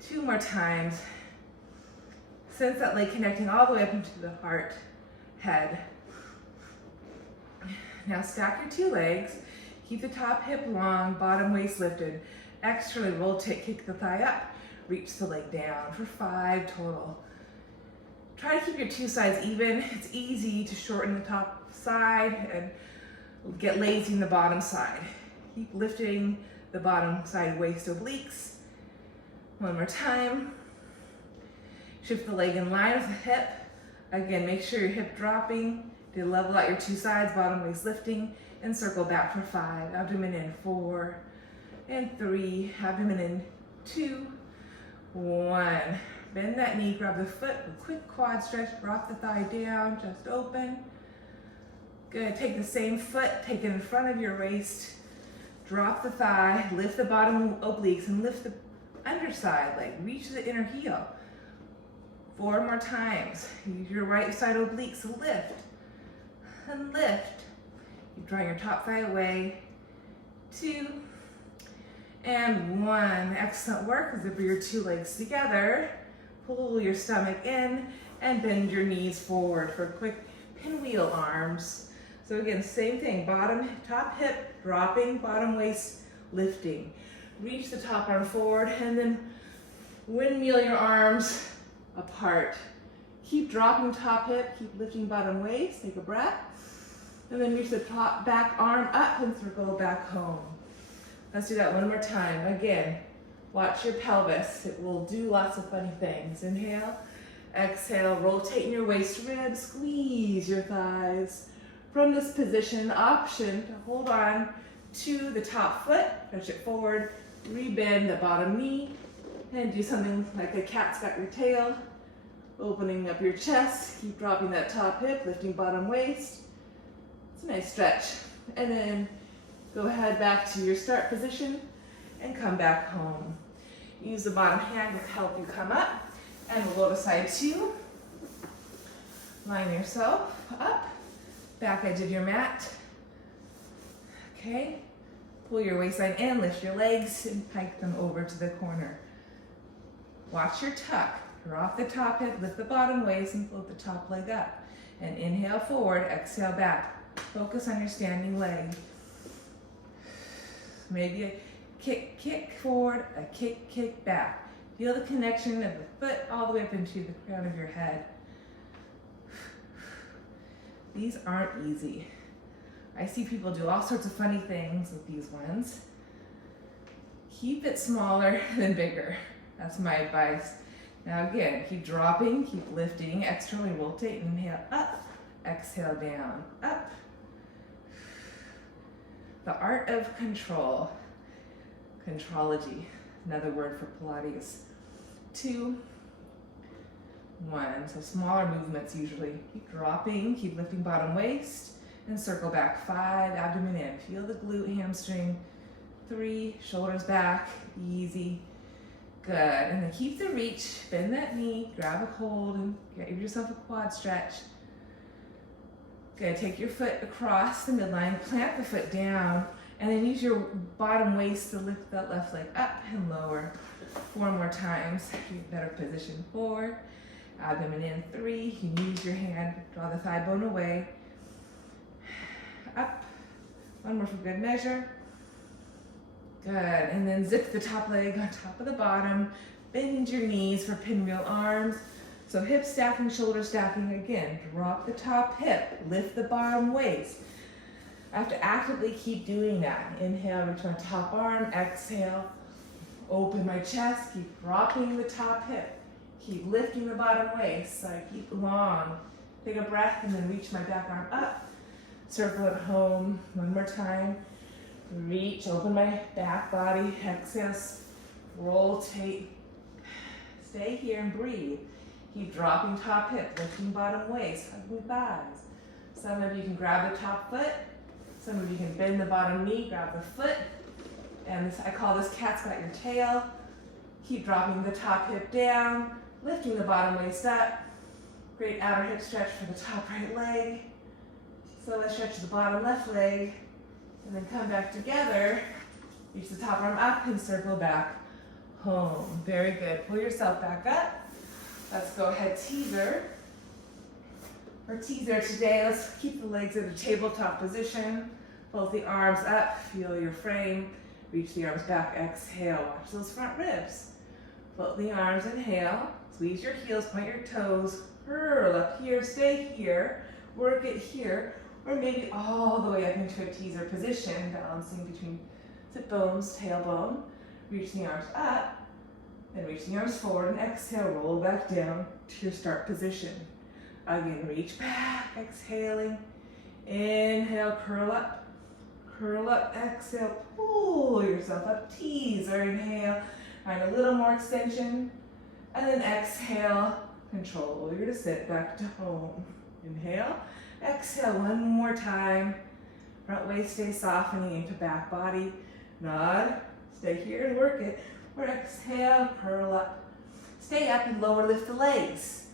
2 more times. Sense that leg connecting all the way up into the heart, head. Now stack your 2 legs. Keep the top hip long, bottom waist lifted. Externally rotate, kick the thigh up. Reach the leg down for 5 total. Try to keep your 2 sides even. It's easy to shorten the top side and get lazy in the bottom side. Keep lifting the bottom side waist obliques. 1 more time. Shift the leg in line with the hip. Again, make sure your hip dropping to level out your 2 sides, bottom waist lifting, and circle back for 5. Abdomen in, 4 and 3. Abdomen in, 2, 1. Bend that knee, grab the foot, a quick quad stretch, drop the thigh down, chest open. Good, take the same foot, take it in front of your waist, drop the thigh, lift the bottom obliques, and lift the underside leg, reach the inner heel. 4 more times. Use your right side obliques, lift, and lift. Keep drawing your top thigh away. 2, and 1. Excellent work. Zip your 2 legs together. Pull your stomach in and bend your knees forward for quick pinwheel arms. So again, same thing. Top hip dropping, bottom waist lifting. Reach the top arm forward and then windmill your arms apart. Keep dropping top hip, keep lifting bottom waist. Take a breath. And then reach the top back arm up and circle back home. Let's do that 1 more time. Again, watch your pelvis. It will do lots of funny things. Inhale, exhale, rotate in your waist ribs, squeeze your thighs. From this position, option to hold on to the top foot, push it forward, rebend the bottom knee, and do something like a cat's got your tail, opening up your chest, keep dropping that top hip, lifting bottom waist. It's a nice stretch. And then go ahead back to your start position and come back home. Use the bottom hand to help you come up, and we'll go to side 2. Line yourself up, back edge of your mat. Okay, pull your waistline in, lift your legs, and pike them over to the corner. Watch your tuck. Drop the top hip, lift the bottom waist, and float the top leg up. And inhale forward, exhale back. Focus on your standing leg. Maybe a kick forward, a kick back. Feel the connection of the foot all the way up into the crown of your head. These aren't easy. I see people do all sorts of funny things with these ones. Keep it smaller than bigger. That's my advice. Now again, keep dropping, keep lifting, externally rotate, inhale up, exhale down, up. The art of control. Contrology, another word for Pilates. 2, 1. So smaller movements usually. Keep dropping, keep lifting bottom waist, and circle back. 5, abdomen in. Feel the glute, hamstring. 3, shoulders back, easy. Good, and then keep the reach, bend that knee, grab a hold, and give yourself a quad stretch. Good, take your foot across the midline, plant the foot down, and then use your bottom waist to lift that left leg up and lower. 4 more times, better position. 4, abdomen in. 3, you can use your hand, draw the thigh bone away. Up, 1 more for good measure. Good, and then zip the top leg on top of the bottom, bend your knees for pinwheel arms. So hip stacking, shoulder stacking again. Drop the top hip, lift the bottom waist. I have to actively keep doing that. Inhale, reach my top arm, exhale, open my chest, keep dropping the top hip. Keep lifting the bottom waist, so I keep long. Take a breath and then reach my back arm up. Circle it home, 1 more time. Reach, open my back body, exhale, rotate. Stay here and breathe. Keep dropping top hip, lifting bottom waist, hugging thighs. Some of you can grab the top foot. Some of you can bend the bottom knee, grab the foot. And this, I call this cat's got your tail. Keep dropping the top hip down, lifting the bottom waist up. Great outer hip stretch for the top right leg. So let's stretch the bottom left leg. And then come back together. Reach the top arm up and circle back home. Very good. Pull yourself back up. Let's go ahead, teaser. For teaser today, let's keep the legs in a tabletop position. Both the arms up, feel your frame. Reach the arms back, exhale. Watch those front ribs. Float the arms, inhale. Squeeze your heels, point your toes. Curl up here, stay here. Work it here. Or maybe all the way up into a teaser position, balancing between sit bones, tailbone. Reach the arms up. Then reach the arms forward and exhale, roll back down to your start position. Again, reach back, exhaling. Inhale, curl up, exhale, pull yourself up, teaser, inhale. Find a little more extension. And then exhale, control your descent back to home. Inhale, exhale, 1 more time. Front waist stay softening into back body. Nod, stay here and work it. Or exhale, curl up. Stay up and lower, lift the legs.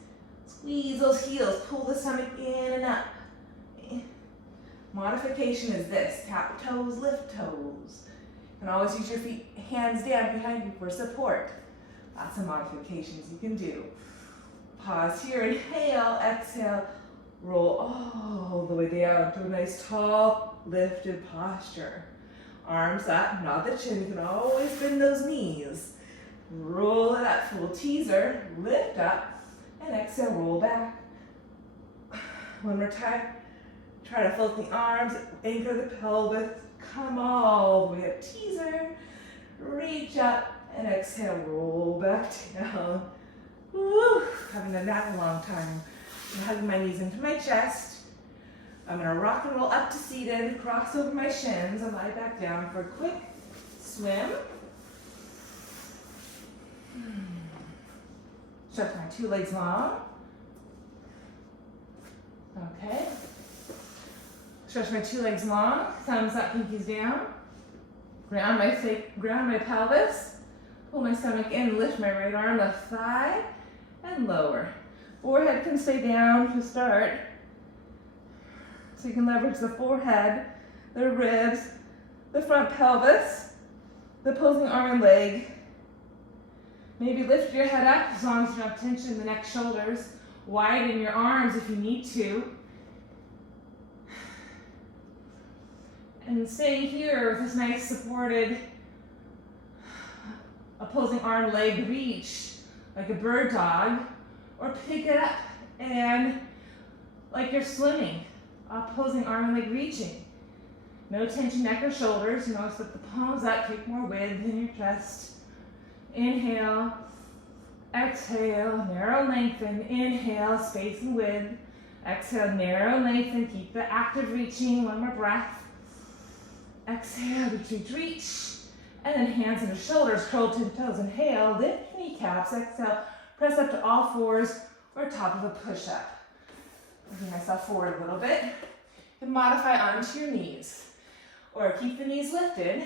Squeeze those heels, pull the stomach in and up. Modification is this, tap toes, lift toes. And always use your feet, hands down behind you for support. Lots of modifications you can do. Pause here, inhale, exhale, roll all the way down to a nice tall, lifted posture. Arms up, nod the chin, you can always bend those knees. Roll it up, full teaser, lift up, and exhale, roll back. 1 more time. Try to float the arms, anchor the pelvis, come all the way up, teaser, reach up, and exhale, roll back down. Woo! Haven't done that in a long time. I'm hugging my knees into my chest. I'm gonna rock and roll up to seated, cross over my shins, and lie back down for a quick swim. Stretch my 2 legs long. Okay. Stretch my 2 legs long, thumbs up, pinkies down. Ground my pelvis. Pull my stomach in, lift my right arm, left thigh, and lower. Forehead can stay down to start. So you can leverage the forehead, the ribs, the front pelvis, the opposing arm and leg. Maybe lift your head up as long as you don't have tension in the neck, shoulders. Widen your arms if you need to. And stay here with this nice supported opposing arm leg reach, like a bird dog, or pick it up and like you're swimming, opposing arm and leg reaching. No tension neck or shoulders, you know, lift the palms up, take more width in your chest. Inhale, exhale, narrow lengthen, inhale, space and width. Exhale, narrow lengthen, keep the active reaching, 1 more breath. Exhale, reach. And then hands into shoulders, curl to the toes. Inhale, lift kneecaps. Exhale, press up to all fours or top of a push-up. Moving myself forward a little bit. You can modify onto your knees. Or keep the knees lifted,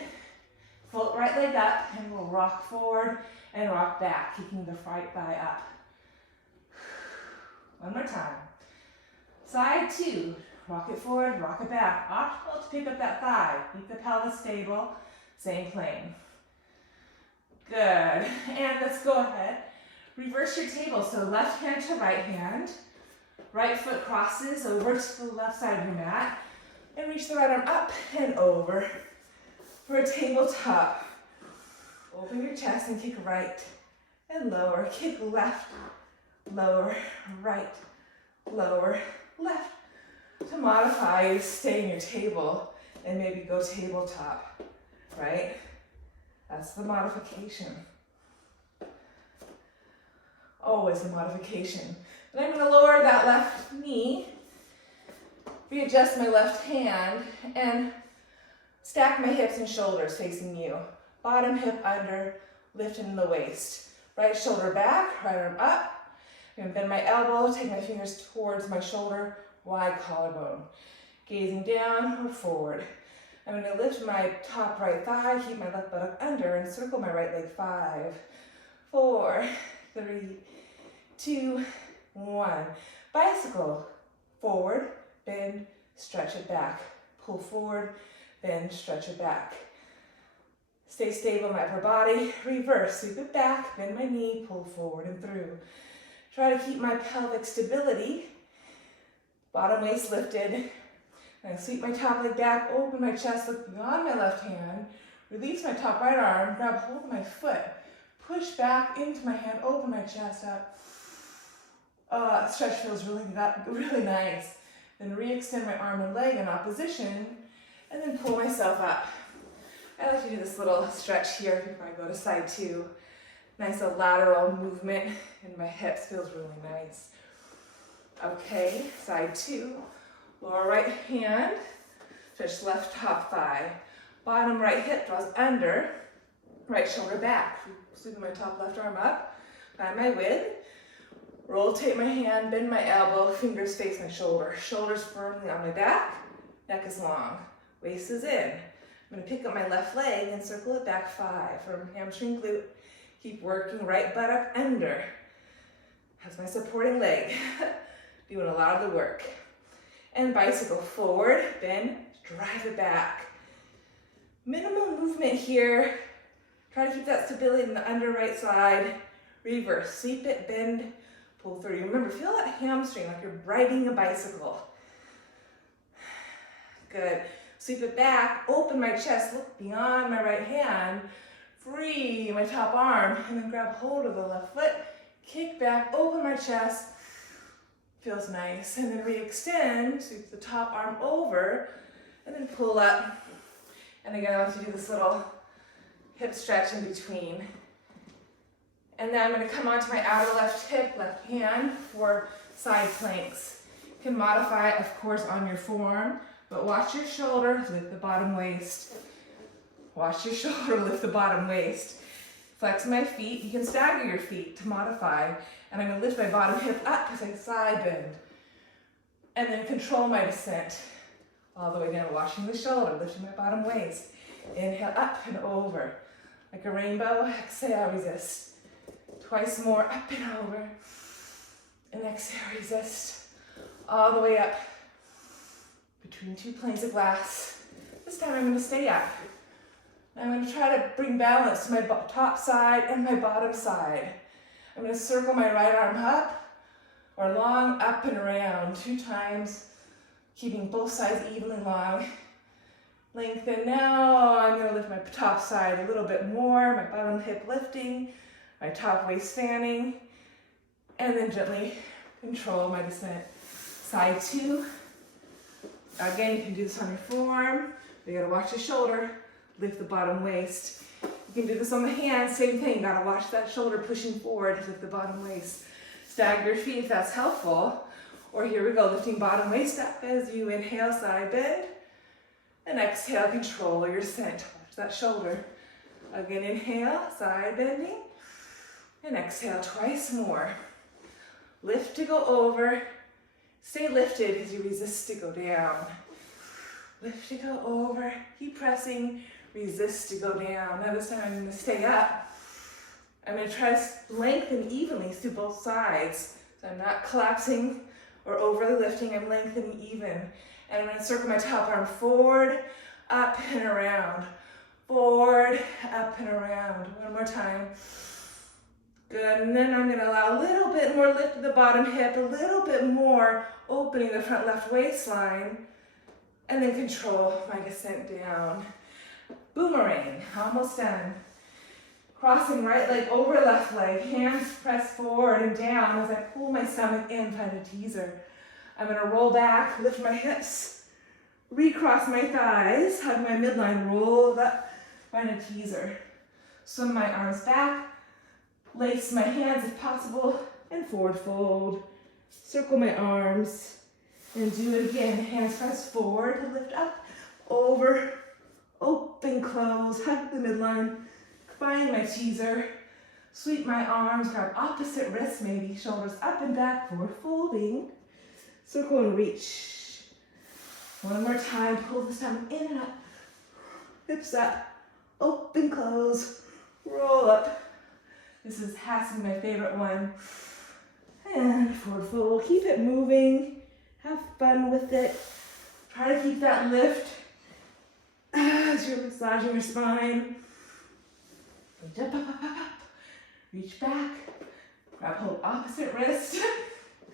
float right leg up, and we'll rock forward and rock back, kicking the right thigh up. One more time. Side two, rock it forward, rock it back. Optional to pick up that thigh. Keep the pelvis stable, same plane. Good, and let's go ahead. Reverse your table, so left hand to right hand. Right foot crosses over to the left side of your mat. And reach the right arm up and over for a tabletop. Open your chest and kick right and lower. Kick left, lower, right, lower, left. To modify, you stay in your table and maybe go tabletop, right? That's the modification. Always a modification. And I'm going to lower that left knee. Readjust my left hand and stack my hips and shoulders facing you. Bottom hip under, lifting the waist. Right shoulder back, right arm up. I'm going to bend my elbow, take my fingers towards my shoulder, wide collarbone. Gazing down or forward. I'm going to lift my top right thigh, keep my left buttock under, and circle my right leg. 5, 4, 3, 2, 1. Bicycle. Forward, bend, stretch it back. Pull forward, bend, stretch it back. Stay stable in my upper body. Reverse, sweep it back, bend my knee, pull forward and through. Try to keep my pelvic stability. Bottom waist lifted. And sweep my top leg back, open my chest, look beyond my left hand. Release my top right arm, grab hold of my foot. Push back into my hand, open my chest up. Oh, that stretch feels really nice. Then re-extend my arm and leg in opposition, and then pull myself up. I like to do this little stretch here before I go to side two. Nice a lateral movement in my hips, feels really nice. Okay, side two. Lower right hand, stretch left top thigh. Bottom right hip draws under, right shoulder back. Sweep my top left arm up, find my width. Rotate my hand, bend my elbow, fingers face my shoulder. Shoulders firmly on my back, neck is long, waist is in. I'm going to pick up my left leg and circle it back 5 from hamstring glute. Keep working right buttock under. That's my supporting leg. Doing a lot of the work. And bicycle forward, bend, drive it back. Minimal movement here. Try to keep that stability in the under right side. Reverse, sweep it, bend, pull through. Remember, feel that hamstring like you're riding a bicycle. Good. Sweep it back, open my chest, look beyond my right hand, free my top arm, and then grab hold of the left foot, kick back, open my chest. Feels nice. And then re-extend, sweep the top arm over, and then pull up. And again, I want to do this little hip stretch in between. And then I'm going to come onto my outer left hip, left hand for side planks. You can modify, of course, on your form, but watch your shoulder, lift the bottom waist. Watch your shoulder, lift the bottom waist. Flex my feet. You can stagger your feet to modify. And I'm going to lift my bottom hip up as I side bend. And then control my descent. All the way down, watching the shoulder, lifting my bottom waist. Inhale, up and over. Like a rainbow, exhale, resist. Twice more, up and over. And exhale, resist. All the way up. Between 2 planes of glass. This time I'm going to stay up. I'm going to try to bring balance to my top side and my bottom side. I'm going to circle my right arm up or long up and around 2 times, keeping both sides evenly long. Lengthen now. I'm going to lift my top side a little bit more, my bottom hip lifting, my top waist fanning, and then gently control my descent. Side 2. Again, you can do this on your form. You got to watch the shoulder, lift the bottom waist. You can do this on the hands, same thing. You got to watch that shoulder pushing forward, lift the bottom waist. Stagger your feet if that's helpful. Or here we go, lifting bottom waist up as you inhale, side bend. And exhale, control your descent. Watch that shoulder. Again, inhale, side bending. And exhale twice more. Lift to go over. Stay lifted as you resist to go down. Lift to go over, keep pressing, resist to go down. Now this time I'm gonna stay up. I'm gonna try to lengthen evenly through both sides. So I'm not collapsing or overly lifting, I'm lengthening even. And I'm gonna circle my top arm forward, up and around. Forward, up and around. One more time. Good, and then I'm gonna allow a little bit more lift to the bottom hip, a little bit more opening the front left waistline, and then control my descent down. Boomerang, almost done. Crossing right leg over left leg, hands press forward and down as I pull my stomach in, find a teaser. I'm gonna roll back, lift my hips, recross my thighs, hug my midline, roll up, find a teaser. Swim my arms back, lace my hands if possible, and forward fold. Circle my arms, and do it again. Hands press forward to lift up, over, open, close, hug the midline, find my teaser, sweep my arms, grab opposite wrists, maybe shoulders up and back, forward folding, circle and reach. One more time, pull the stomach in and up, hips up, open, close, roll up. This has to be my favorite one. And forward fold, keep it moving, have fun with it. Try to keep that lift as you're massaging your spine. Reach up, up, up, up, up. Reach back, grab hold opposite wrist,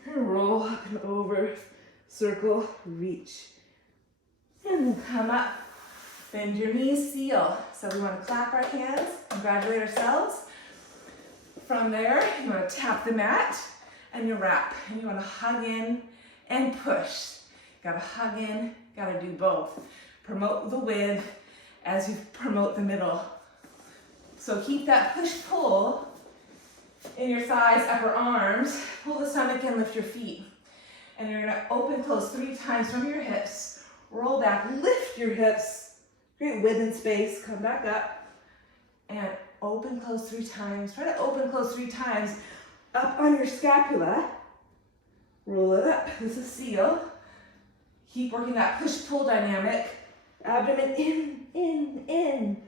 and roll up and over, circle, reach. And then come up, bend your knees, seal. So we want to clap our hands, congratulate ourselves. From there, you want to tap the mat and you wrap. And you want to hug in and push. Gotta hug in, gotta do both. Promote the width as you promote the middle. So keep that push-pull in your thighs, upper arms. Pull the stomach in, lift your feet. And you're gonna open, close 3 times from your hips. Roll back, lift your hips. Create width and space, come back up. And open, close 3 times. Try to open, close 3 times. Up on your scapula. Roll it up. This is seal. Keep working that push-pull dynamic. Abdomen in.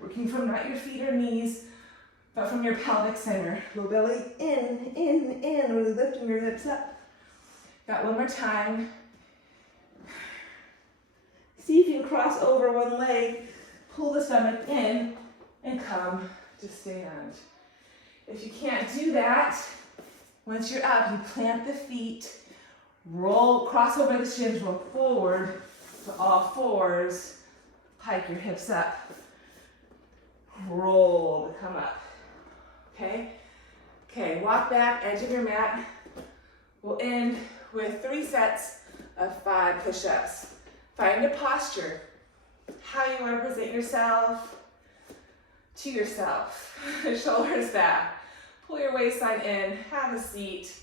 Working from not your feet or knees, but from your pelvic center. Low belly in. Really lifting your hips up. Got one more time. See if you can cross over one leg. Pull the stomach in and come to stand. If you can't do that, once you're up, you plant the feet, roll, cross over the shins, roll forward to all fours, pike your hips up, roll to come up, okay? Okay, walk back, edge of your mat. We'll end with 3 sets of 5 push-ups. Find a posture, how you want to present yourself to yourself. Shoulders back. Pull your waistline in, have a seat.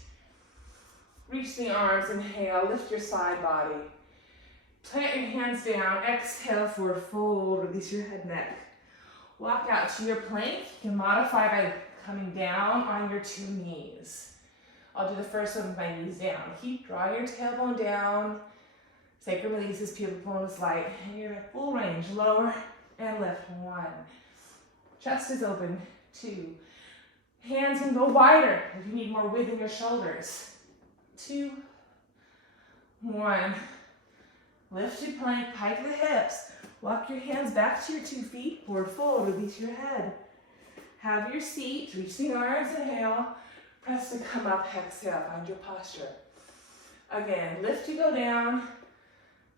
Reach the arms, inhale, lift your side body. Plant your hands down, exhale, forward fold, release your head, neck. Walk out to your plank. You can modify by coming down on your 2 knees. I'll do the first one with my knees down. Keep drawing your tailbone down. Sacrum releases, pubic bone is light. And you're at full range, lower and lift, 1. Chest is open, 2. Hands can go wider if you need more width in your shoulders. 2, 1. Lift your plank, pike the hips. Walk your hands back to your 2 feet, forward fold, release your head. Have your seat, reach the arms, inhale. Press to come up, exhale, find your posture. Again, lift to go down.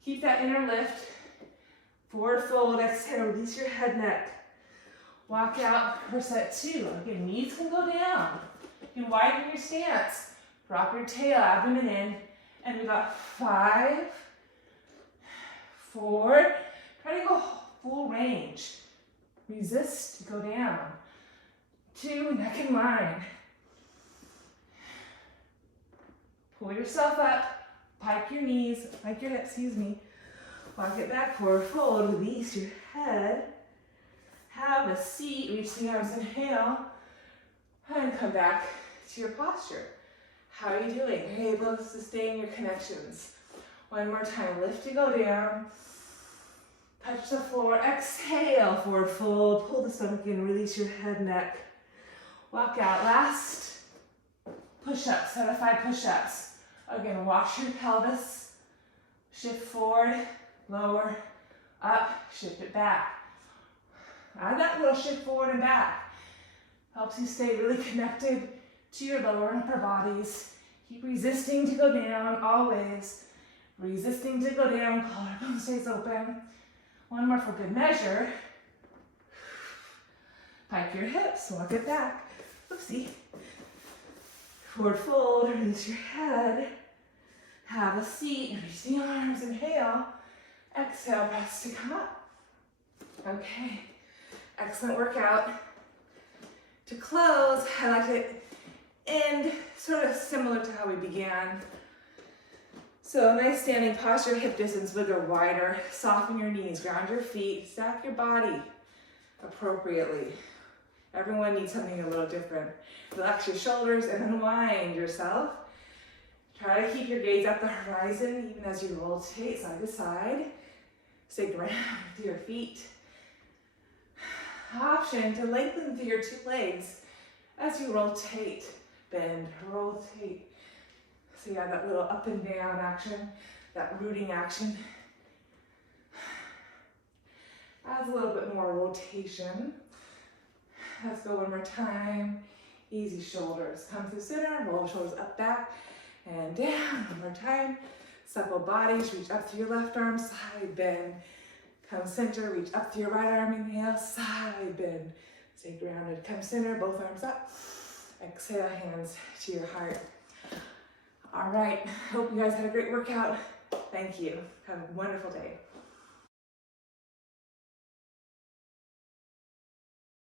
Keep that inner lift. Forward fold, exhale, release your head, neck. Walk out for set 2. Again, knees can go down. You can widen your stance. Drop your tail, abdomen in. And we got 5, 4. Try to go full range. Resist to go down. 2, neck in line. Pull yourself up. Pike your knees, pike your hips, excuse me. Walk it back, forward fold, release your head. Have a seat, reach the arms, inhale, and come back to your posture. How are you doing? Are you able to sustain your connections? One more time, lift to go down. Touch the floor. Exhale, forward fold. Pull the stomach in, release your head, neck. Walk out. Last push-ups, set of 5 push-ups. Again, wash your pelvis. Shift forward, lower, up, shift it back. Add that little shift forward and back. Helps you stay really connected to your lower and upper bodies. Keep resisting to go down, always. Resisting to go down, collarbone stays open. One more for good measure. Pike your hips, walk it back. Oopsie. Forward fold, release your head. Have a seat, reach the arms, inhale. Exhale, press to come up. Okay, excellent workout. To close, I like to end sort of similar to how we began. So a nice standing posture, hip distance width or wider. Soften your knees, ground your feet, stack your body appropriately. Everyone needs something a little different. Relax your shoulders and unwind yourself. Try to keep your gaze at the horizon even as you rotate side to side. Stay grounded to your feet. Option to lengthen through your 2 legs as you rotate, bend, rotate. So you have that little up and down action, that rooting action. Adds a little bit more rotation. Let's go one more time. Easy shoulders. Come through center, roll shoulders up, back, and down. One more time. Supple bodies, reach up through your left arm, side bend. Come center, reach up through your right arm, inhale, side bend. Stay grounded. Come center, both arms up. Exhale, hands to your heart. All right, hope you guys had a great workout. Thank you. Have a wonderful day.